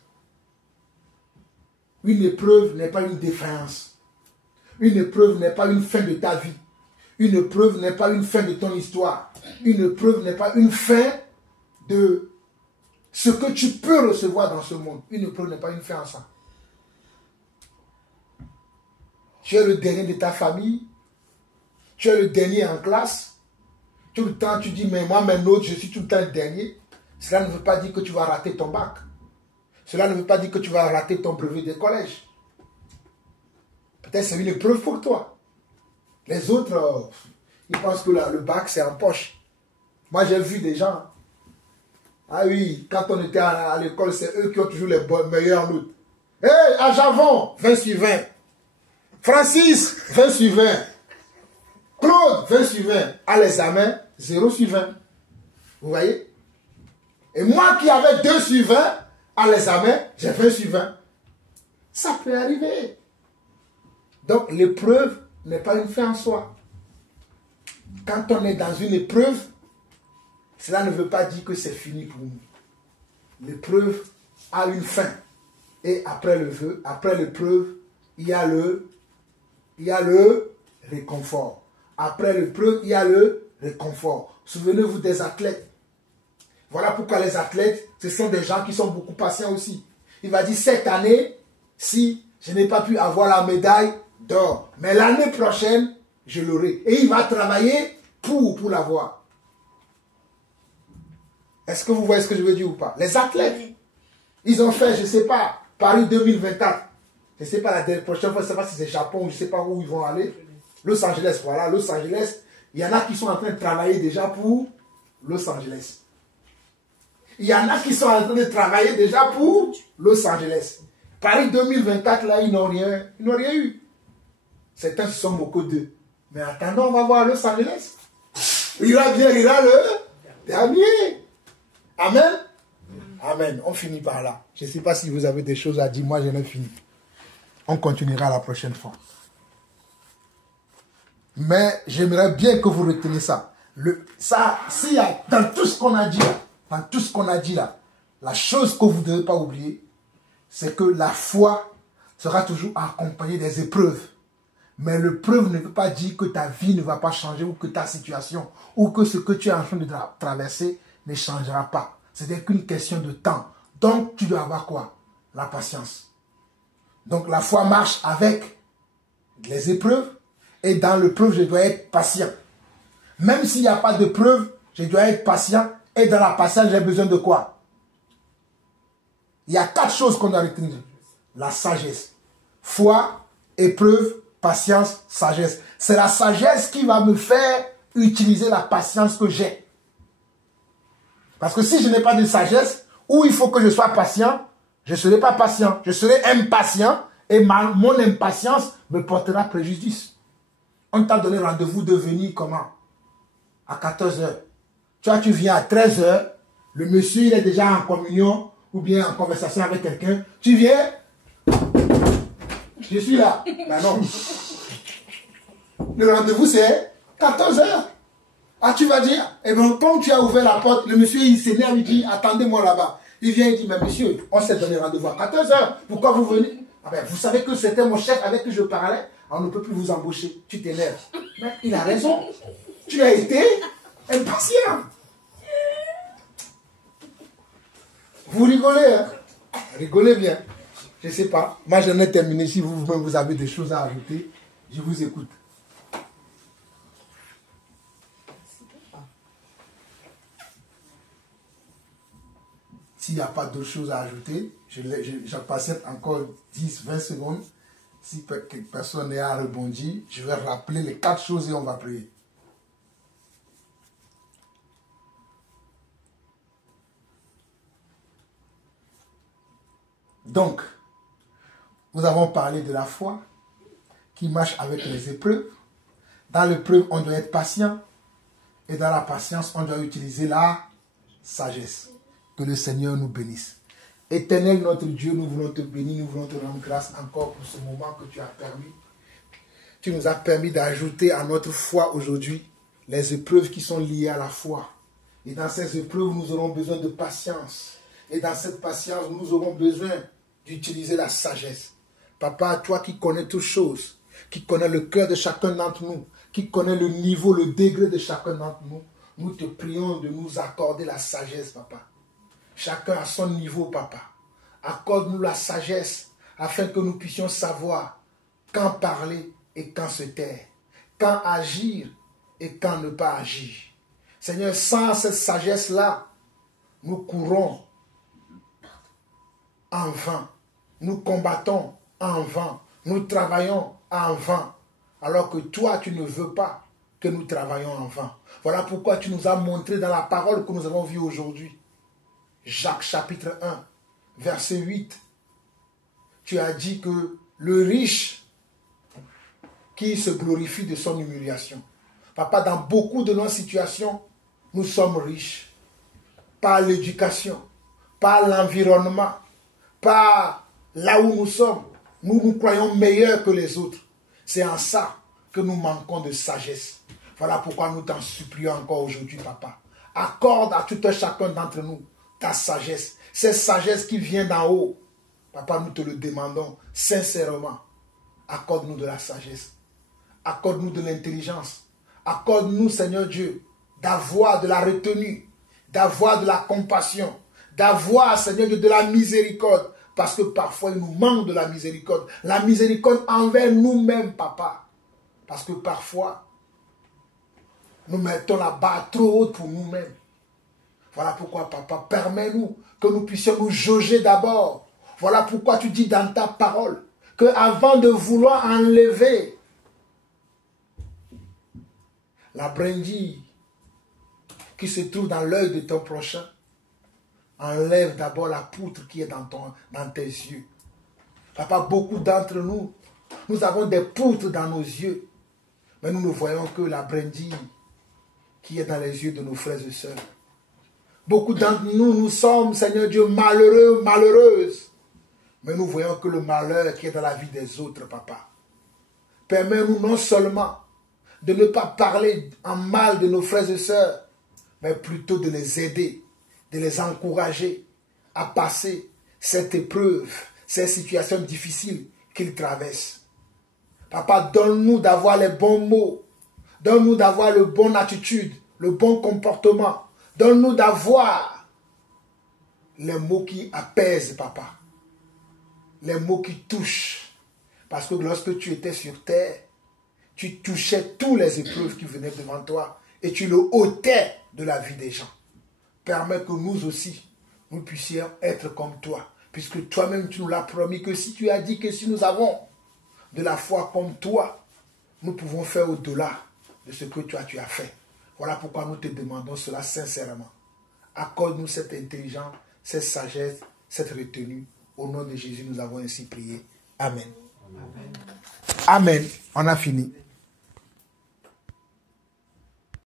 Une épreuve n'est pas une défaillance. Une épreuve n'est pas une fin de ta vie. Une épreuve n'est pas une fin de ton histoire. Une épreuve n'est pas une fin de ce que tu peux recevoir dans ce monde. Une épreuve n'est pas une fin en ça. Tu es le dernier de ta famille. Tu es le dernier en classe. Tout le temps, tu dis, mais moi, mes notes, je suis tout le temps le dernier. Cela ne veut pas dire que tu vas rater ton bac. Cela ne veut pas dire que tu vas rater ton brevet de collège. Peut-être c'est une épreuve pour toi. Les autres, ils pensent que le bac, c'est en poche. Moi, j'ai vu des gens. Ah oui, quand on était à l'école, c'est eux qui ont toujours les meilleurs notes. Hé, à Javon, 20 sur 20. Francis, 20 sur 20. Claude, 20 sur 20. À l'examen, 0 sur 20. Vous voyez? Et moi qui avais 2 sur 20, à l'examen, j'ai 20 sur 20. Ça peut arriver. Donc, l'épreuve n'est pas une fin en soi. Quand on est dans une épreuve, cela ne veut pas dire que c'est fini pour nous. L'épreuve a une fin. Et après l'épreuve, il y a le réconfort. Après l'épreuve, il y a le réconfort. Souvenez-vous des athlètes. Voilà pourquoi les athlètes, ce sont des gens qui sont beaucoup patients aussi. Il va dire, cette année, si je n'ai pas pu avoir la médaille d'or, mais l'année prochaine, je l'aurai. Et il va travailler pour l'avoir. Est-ce que vous voyez ce que je veux dire ou pas? Les athlètes, ils ont fait, je ne sais pas, Paris 2024. Je ne sais pas, la prochaine fois, je ne sais pas si c'est Japon ou je ne sais pas où ils vont aller. Los Angeles, voilà, Los Angeles. Il y en a qui sont en train de travailler déjà pour Los Angeles. Il y en a qui sont en train de travailler déjà pour Los Angeles. Paris 2024, là, ils n'ont rien eu. Certains se sont moqués d'eux. Mais attendons, on va voir Los Angeles. Il ira le dernier. Amen. Amen. On finit par là. Je ne sais pas si vous avez des choses à dire. Moi, je n'ai fini. On continuera la prochaine fois. Mais j'aimerais bien que vous reteniez ça. S'il y a dans tout ce qu'on a dit là, la chose que vous ne devez pas oublier, c'est que la foi sera toujours accompagnée des épreuves. Mais l'épreuve ne veut pas dire que ta vie ne va pas changer ou que ta situation ou que ce que tu es en train de traverser ne changera pas. C'est qu'une question de temps. Donc, tu dois avoir quoi? La patience. Donc, la foi marche avec les épreuves. Et dans l'épreuve, je dois être patient. Même s'il n'y a pas de preuve, je dois être patient. Et dans la patience, j'ai besoin de quoi? Il y a 4 choses qu'on doit retenir. La sagesse. Foi, épreuve, patience, sagesse. C'est la sagesse qui va me faire utiliser la patience que j'ai. Parce que si je n'ai pas de sagesse, ou il faut que je sois patient, je ne serai pas patient, je serai impatient et mon impatience me portera préjudice. On t'a donné rendez-vous de venir comment? À 14 h. Tu viens à 13 h, le monsieur il est déjà en communion ou bien en conversation avec quelqu'un. Tu viens, je suis là. Ben non. Le rendez-vous c'est 14 h. Ah, tu vas dire, eh bien, comme tu as ouvert la porte, le monsieur il s'énerve, il dit, attendez-moi là-bas. Il vient, il dit, mais monsieur, on s'est donné rendez-vous à 14 h. Pourquoi vous venez? Ah ben, vous savez que c'était mon chef avec qui je parlais. On ne peut plus vous embaucher. Tu t'énerves. Mais il a raison. Tu as été impatient. Vous rigolez, hein? Rigolez bien. Je ne sais pas. Moi, j'en ai terminé. Si vous-même vous avez des choses à ajouter, je vous écoute. S'il n'y a pas d'autres choses à ajouter, je passe encore 10-20 secondes. Si personne n'est à rebondir, je vais rappeler les 4 choses et on va prier. Donc, nous avons parlé de la foi qui marche avec les épreuves. Dans l'épreuve, on doit être patient. Et dans la patience, on doit utiliser la sagesse. Que le Seigneur nous bénisse. Éternel notre Dieu, nous voulons te bénir, nous voulons te rendre grâce encore pour ce moment que tu as permis. Tu nous as permis d'ajouter à notre foi aujourd'hui les épreuves qui sont liées à la foi. Et dans ces épreuves, nous aurons besoin de patience. Et dans cette patience, nous aurons besoin d'utiliser la sagesse. Papa, toi qui connais toutes choses, qui connais le cœur de chacun d'entre nous, qui connais le niveau, le degré de chacun d'entre nous, nous te prions de nous accorder la sagesse, papa. Chacun à son niveau, papa. Accorde-nous la sagesse afin que nous puissions savoir quand parler et quand se taire, quand agir et quand ne pas agir. Seigneur, sans cette sagesse-là, nous courons en vain. Nous combattons en vain. Nous travaillons en vain. Alors que toi, tu ne veux pas que nous travaillions en vain. Voilà pourquoi tu nous as montré dans la parole que nous avons vue aujourd'hui. Jacques chapitre 1, verset 8. Tu as dit que le riche qui se glorifie de son humiliation. Papa, dans beaucoup de nos situations, nous sommes riches. Par l'éducation, par l'environnement, par là où nous sommes. Nous nous croyons meilleurs que les autres. C'est en ça que nous manquons de sagesse. Voilà pourquoi nous t'en supplions encore aujourd'hui, papa. Accorde à tout un chacun d'entre nous ta sagesse. Cette sagesse qui vient d'en haut. Papa, nous te le demandons sincèrement. Accorde-nous de la sagesse. Accorde-nous de l'intelligence. Accorde-nous, Seigneur Dieu, d'avoir de la retenue, d'avoir de la compassion, d'avoir, Seigneur Dieu, de la miséricorde. Parce que parfois, il nous manque de la miséricorde. La miséricorde envers nous-mêmes, papa. Parce que parfois, nous mettons la barre trop haute pour nous-mêmes. Voilà pourquoi, papa, permets-nous que nous puissions nous jauger d'abord. Voilà pourquoi tu dis dans ta parole que avant de vouloir enlever la brindille qui se trouve dans l'œil de ton prochain, enlève d'abord la poutre qui est dans tes yeux. Papa, beaucoup d'entre nous, nous avons des poutres dans nos yeux, mais nous ne voyons que la brindille qui est dans les yeux de nos frères et sœurs. Beaucoup d'entre nous, nous sommes, Seigneur Dieu, malheureux, malheureuses. Mais nous voyons que le malheur qui est dans la vie des autres, papa. Permets-nous non seulement de ne pas parler en mal de nos frères et sœurs, mais plutôt de les aider, de les encourager à passer cette épreuve, ces situations difficiles qu'ils traversent. Papa, donne-nous d'avoir les bons mots. Donne-nous d'avoir le bon attitude, le bon comportement. Donne-nous d'avoir les mots qui apaisent, papa. Les mots qui touchent. Parce que lorsque tu étais sur terre, tu touchais tous les épreuves qui venaient devant toi et tu le ôtais de la vie des gens. Permets que nous aussi, nous puissions être comme toi. Puisque toi-même, tu nous l'as promis que si tu as dit que si nous avons de la foi comme toi, nous pouvons faire au-delà de ce que tu as fait. Voilà pourquoi nous te demandons cela sincèrement. Accorde-nous cette intelligence, cette sagesse, cette retenue. Au nom de Jésus, nous avons ainsi prié. Amen. Amen. On a fini.